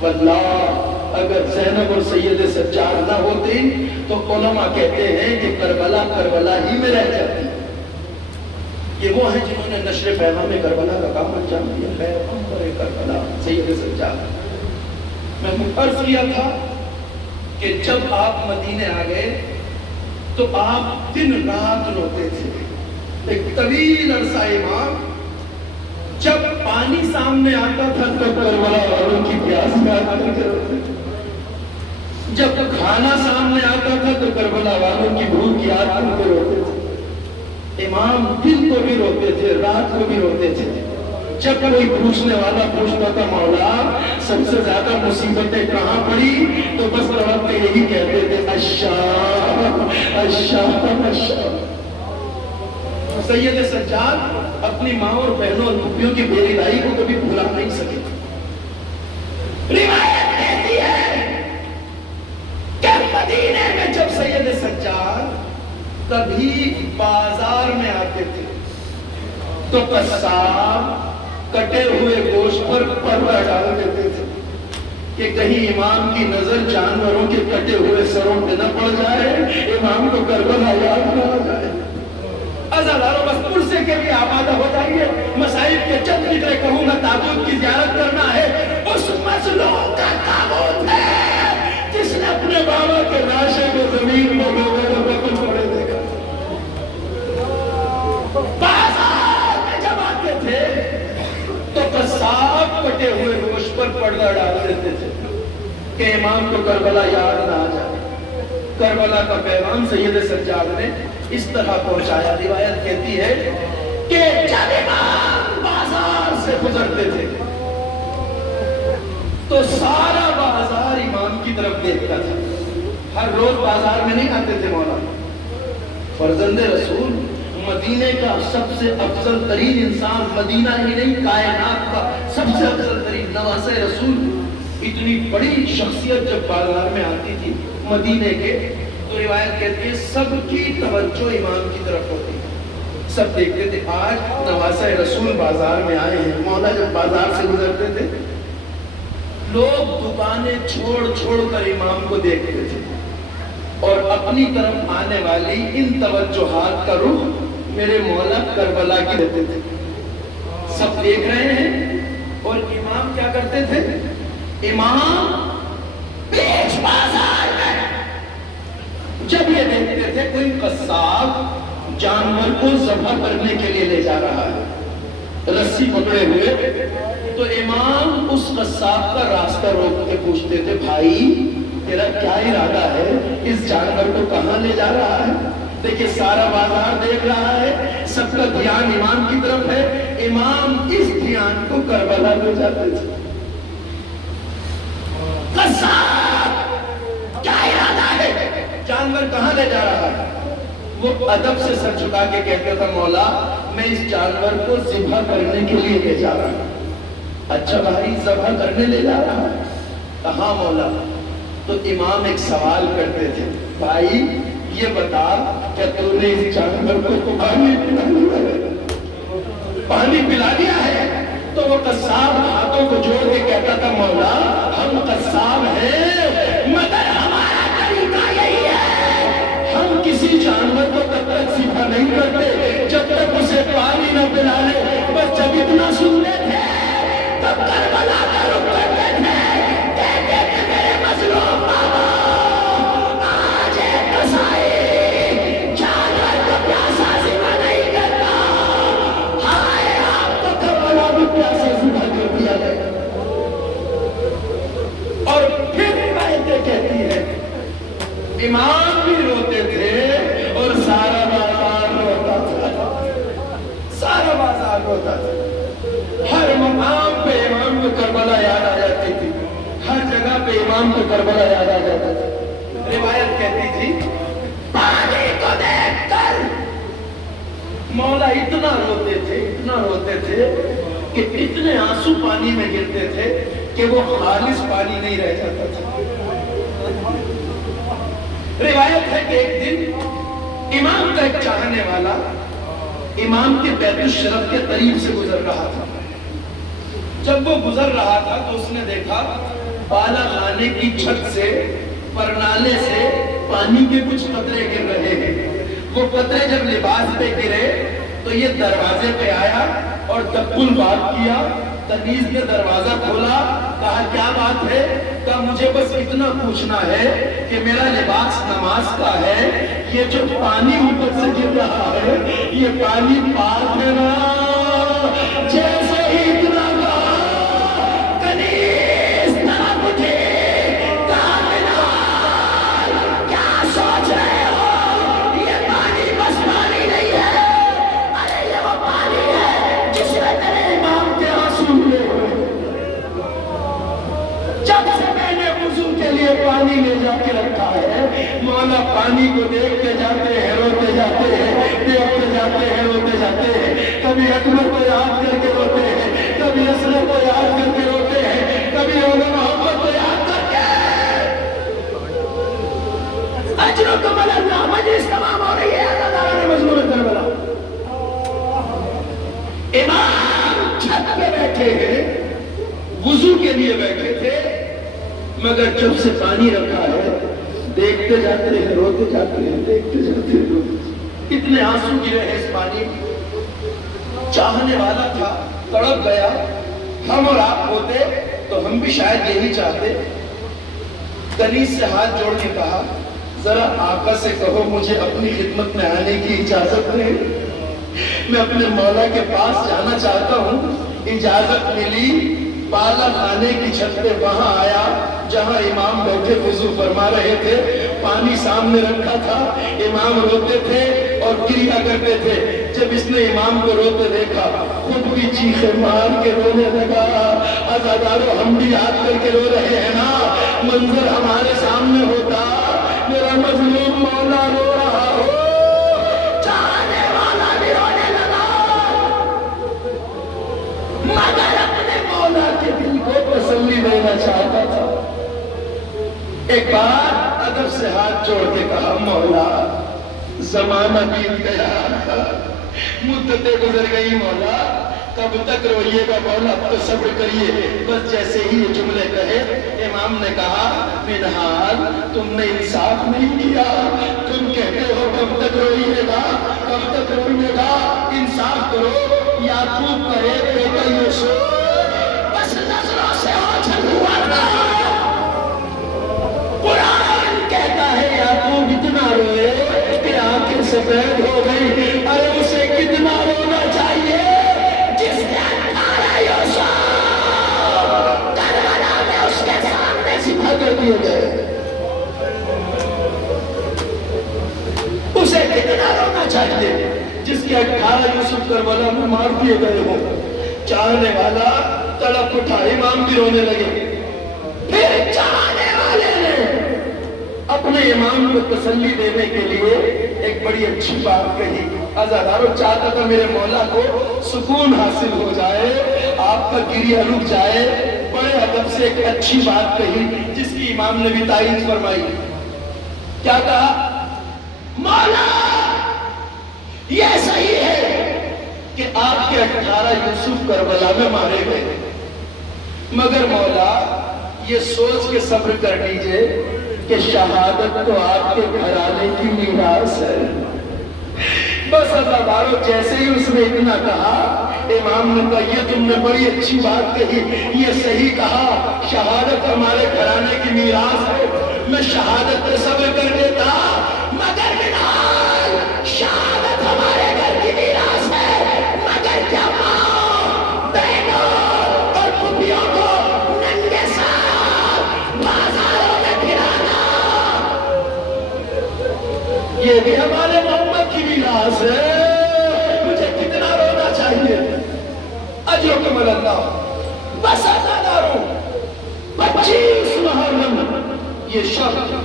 واللہ اگر زینب اور سید سجاد نہ ہوتے تو علماء کہتے ہیں کہ کربلا کربلا ہی میں رہ جاتی۔ یہ وہ ہیں جنہوں نے نشر پیغام کربلا کا کام انجام دیا۔ پیغمبر کربلا سید سجاد۔ میں نے عرض کیا تھا کہ جب آپ مدینے آ گئے تو آپ دن رات روتے تھے۔ ایک طویل عرصہ امام جب پانی سامنے آتا تھا تو کربلا والوں کی پیاس کا روتے تھے، جب کھانا سامنے آتا تھا تو کربلا والوں کی بھوک یاد کر کے روتے تھے۔ امام دن کو بھی روتے تھے، رات کو بھی روتے تھے۔ جب کوئی پوچھنے والا پوچھتا تھا مولا سب سے زیادہ مصیبتیں کہاں پڑی، تو بس رب یہی کہتے تھے الشام الشام الشام۔ سید سجاد اپنی ماں اور بہنوں اور پھوپھیوں کی بے رضائی کو کبھی بھلا نہیں سکے۔ روایت کہتی ہے کہ مدینے میں جب سید سجاد کبھی بازار میں آتے تھے تو قصاب کٹے ہوئے گوشت پر پردہ ڈال دیتے تھے کہ کہیں امام کی نظر جانوروں کے کٹے ہوئے سروں پہ نہ پڑ جائے، امام کو کربلا یاد نہ آ جائے۔ عزاداروں بس پرسے کے لیے آمادہ ہو جائیے، مسائل کے چند فکرے کہوں گا۔ تابوت کی زیارت کرنا ہے، اس مظلوم کا تابوت ہے جس نے اپنے بابا کے لاشے کو زمین میں ڈوبے پڑے دیکھا۔ بازار میں جب آتے تھے تو قصاب کٹے ہوئے گوشت پر پردہ ڈال دیتے تھے کہ امام کو کربلا یاد نہ آ جائے۔ کربلا کا پیغام سید سجاد نے اس طرح پہنچایا۔ روایت کہتی ہے کہ جب امام بازار سے گزرتے تھے تو سارا بازار امام کی طرف دیکھتا تھا۔ ہر روز بازار میں نہیں آتے تھے مولا۔ فرزند رسول، مدینے کا سب سے افضل ترین انسان، مدینہ ہی نہیں کائنات کا سب سے افضل ترین نواسہ رسول، اتنی بڑی شخصیت جب بازار میں آتی تھی مدینے کے، تو روایت کہتی ہے سب کی توجہ امام کی طرف ہوتی ہے۔ سب دیکھتے تھے آج نواسہ رسول بازار میں آئے ہیں۔ مولا جب بازار سے گزرتے تھے لوگ دکانیں چھوڑ چھوڑ کر امام کو دیکھتے تھے اور اپنی طرف آنے والی ان توجہات کا رخ میرے مولا کربلا کی دیتے تھے۔ سب دیکھ رہے ہیں اور امام کیا کرتے تھے؟ امام بیچ بازار میں جب یہ دیکھتے تھے کوئی قصاب جانور کو ذبح کرنے کے لیے لے جا رہا ہے رسی پکڑے ہوئے، تو امام اس قصاب کا راستہ روک کے پوچھتے تھے بھائی تیرا کیا ارادہ ہے، اس جانور کو کہاں لے جا رہا ہے؟ دیکھیں سارا بازار دیکھ رہا ہے، سب کا دھیان امام کی طرف ہے۔ امام اس دھیان کو کربلا لے جاتے تھے۔ قصاب کیا ارادہ ہے، جانور کہاں لے جا رہا ہے؟ وہ ادب سے سر جھکا کے کہتا تھا مولا میں اس جانور کو ذبح کرنے کے لیے لے جا رہا ہوں۔ اچھا بھائی ذبح کرنے لے جا رہا ہے؟ کہاں مولا؟ تو امام ایک سوال کرتے تھے بھائی یہ بتا کہ تو نے اس جانور کو پانی پلا دیا ہے؟ تو وہ قصاب ہاتھوں کو جوڑ کے کہتا تھا مولا ہم قصاب ہیں مگر ہمارا طریقہ یہی ہے، ہم کسی جانور کو تب تک سیدھا نہیں کرتے جب تک اسے پانی نہ پلا لے۔ بس جب اتنا سنتے تھے تب کربلا کا رخ کرتے تھے، کہتے تھے میرے مظلوم بابا آج ایک قصائی جانور کو پیاسا سیدھا نہیں کرتا، ہائے آپ کو کربلا بھی پیاسا سیدھا کر دیا گیا۔ اور پھر روایتیں کہتی ہے امام بھی روتے تھے اور سارا بازار روتا تھا، سارا بازار روتا تھا۔ ہر مقام پہ امام کو کربلا یاد آ جاتی تھی، ہر جگہ پہ امام کو کربلا یاد آ جاتا تھا۔ روایت کہتی تھی پانی کو دیکھ کر مولا اتنا روتے تھے کہ اتنے آنسو پانی میں گرتے تھے کہ وہ خالص پانی نہیں رہ جاتا تھا۔ روایت ہے کہ ایک دن امام کا ایک چاہنے والا امام کے بیت الشرف کے قریب سے گزر رہا تھا۔ جب وہ گزر رہا تھا تو اس نے دیکھا بالا خانے کی چھت سے پرنالے سے پانی کے کچھ قطرے گر رہے ہیں۔ وہ قطرے جب لباس پہ گرے تو یہ دروازے پہ آیا اور دقل بات کیا۔ تنیز نے دروازہ کھولا، کہا کیا بات ہے؟ کہا مجھے بس اتنا پوچھنا ہے کہ میرا لباس نماز کا ہے، یہ جو پانی اوپر سے گر رہا ہے یہ پانی پاک ہے نا؟ جیسے ہی اتنا کہا کنیز طرف اٹھے، کہا بلال کیا سوچ رہے ہو؟ یہ پانی بس پانی نہیں ہے، ارے یہ وہ پانی ہے جس میں تیرے امام کے آنسو ہوئے ہوئے۔ جب سے میں نے وضو کے لیے پانی لے جا کے رکھا ہے، مولا پانی کو دیکھتے جاتے ہیں روتے جاتے ہیں، دیکھتے جاتے ہیں روتے جاتے ہیں۔ کبھی اکبر کو یاد کر کے روتے ہیں، کبھی اصغر کو یاد کر کے روتے ہیں، کبھی اولا محمد کو یاد کر کے۔ اجرکم اللہ مجلس تمام ہو رہی ہے، اللہ تعالیٰ نے مضمون کربلا۔ امام چھت پہ بیٹھے ہیں، وضو کے لیے بیٹھے تھے، مگر جب سے پانی رکھا ہے دیکھتے جاتے ہیں روتے جاتے ہیں، دیکھتے جاتے ہیں روتے۔ اتنے آنسو گرے ہیں اس پانی۔ چاہنے والا تھا، تڑپ گیا۔ ہم اور آپ ہوتے تو ہم بھی شاید یہی چاہتے۔ کنیز سے ہاتھ جوڑ کے کہا ذرا آقا سے کہو مجھے اپنی خدمت میں آنے کی اجازت دے، میں اپنے مولا کے پاس جانا چاہتا ہوں۔ اجازت ملی، بالا خانے کی چھت پہ وہاں آیا جہاں امام بیٹھے وضو فرما رہے تھے۔ پانی سامنے رکھا تھا، امام روتے تھے اور کریا کرتے تھے۔ جب اس نے امام کو روتے دیکھا خود بھی چیخیں مار کے رونے لگا۔ عزادارو ہم بھی یاد کر کے رو رہے ہیں نا، منظر ہمارے سامنے ہوتا میرا مظلوم مولا رو رہا ہو، چاہنے والا بھی رونے لگا، مگر اپنے مولا کے دل کو تسلی دینا چاہتا تھا۔ ایک بار ادب سے ہاتھ جوڑ کے کہا مولا زمانہ بیت گیا، مدتیں گزر گئی مولا، کب تک روئیے گا مولا، اب تو صبر کریے۔ بس جیسے ہی یہ جملے کہے امام نے کہا منہال تم نے انصاف نہیں کیا، تم کہتے ہو کب تک روئیے گا، کب تک روئیے گا، انصاف کرو۔ یعقوب کہے بیٹا یوسف بس نظروں سے اوجھل ہوا تھا۔ قرآن کہتا ہے یعقوب اتنا روئے کہ آنکھیں سفید ہو گئی۔ ارے اسے کتنا رونا چاہیے جس نے 18 یوسف کربلا میں اس کے سامنے سیدھا کر دیے گئے، اسے کتنا رونا چاہیے جس کے 18 یوسف کربلا میں مار دیے گئے ہوں۔ چاہنے والا تڑپ اٹھا، امام بھی رونے لگے۔ پھر چاہنے والے نے اپنے امام کو تسلی دینے کے لیے ایک بڑی اچھی بات کہی۔ عزادارو چاہتا تھا میرے مولا کو سکون حاصل ہو جائے، آپ کا گریہ رک جائے۔ بڑے ادب سے ایک اچھی بات کہی جس کی امام نے بھی تعریف فرمائی۔ کیا کہا؟ مولا یہ صحیح ہے کہ آپ کے 18 یوسف کربلا میں مارے گئے، مگر مولا یہ سوچ کے صبر کر لیجئے کہ شہادت تو آپ کے گھرانے کی میراث ہے۔ بس عزادارو جیسے ہی اس نے اتنا کہا، امام نے کہا یہ تم نے بڑی اچھی بات کہی، یہ صحیح کہا، شہادت ہمارے گھرانے کی میراث ہے، میں شہادت پر صبر کر دیتا، مگر منال شہادت ہمارے گھر کی میراث ہے، مگر کیا ماں بہنوں اور پھوپھیوں کو ننگے ساتھ بازاروں میں پھرانا یہ بھی ہمارے محمد کی میراث ہے۔ مجھے کتنا رونا چاہیے، اجرکم اللہ۔ بس عزاداروں 25 محرم یہ شب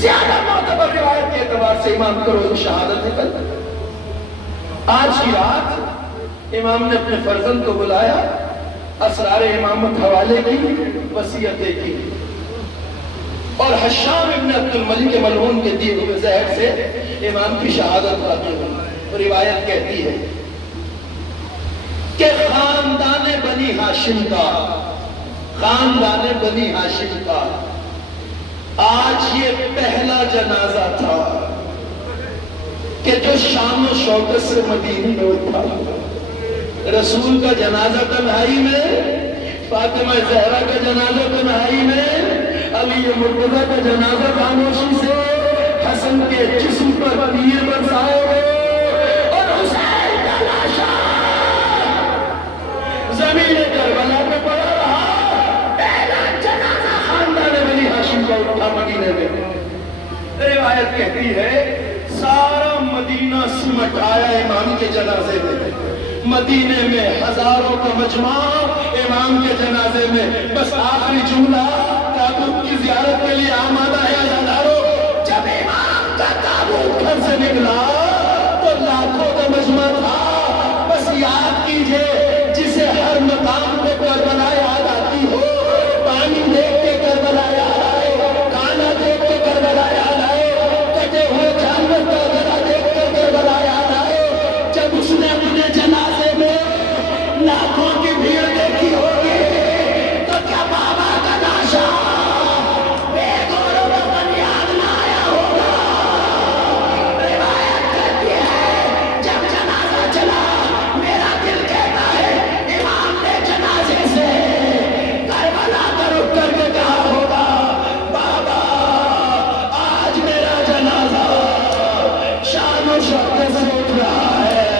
زیادہ معتبر روایت کے اعتبار سے امام کا روز شہادت ہے کل۔ آج کی رات امام نے اپنے فرزند کو بلایا، اسرار امامت حوالے کی، وصیتیں کی، اور حشام ابن عبد الملک ملعون کے دیے ہوئے زہر سے امام کی شہادت واقع ہوئی۔ روایت کہتی ہے کہ خاندان بنی ہاشم کا، خاندان بنی ہاشم کا آج یہ پہلا جنازہ تھا کہ جو شان و شوکت سے مدینے میں اٹھا۔ رسول کا جنازہ تنہائی میں، فاطمہ زہرا کا جنازہ تنہائی میں، علی مرتضیٰ کا جنازہ خاموشی سے، حسن کے جسم پر تیر برسائے ہوئے، اور حسین کا لاشا زمین کربلا پہ پڑا رہا۔ پہلا جنازہ خاندان بنی ہاشم کا اٹھا مدینے میں۔ روایت کہتی ہے سارا مدینہ سمٹ آیا امام کے جنازے میں، مدینے میں ہزاروں کا مجمع امام کے جنازے میں۔ بس آخری جملہ تابوت کی زیارت کے لیے آمادہ ہے عزادارو۔ جب امام کا تابوت گھر سے نکلا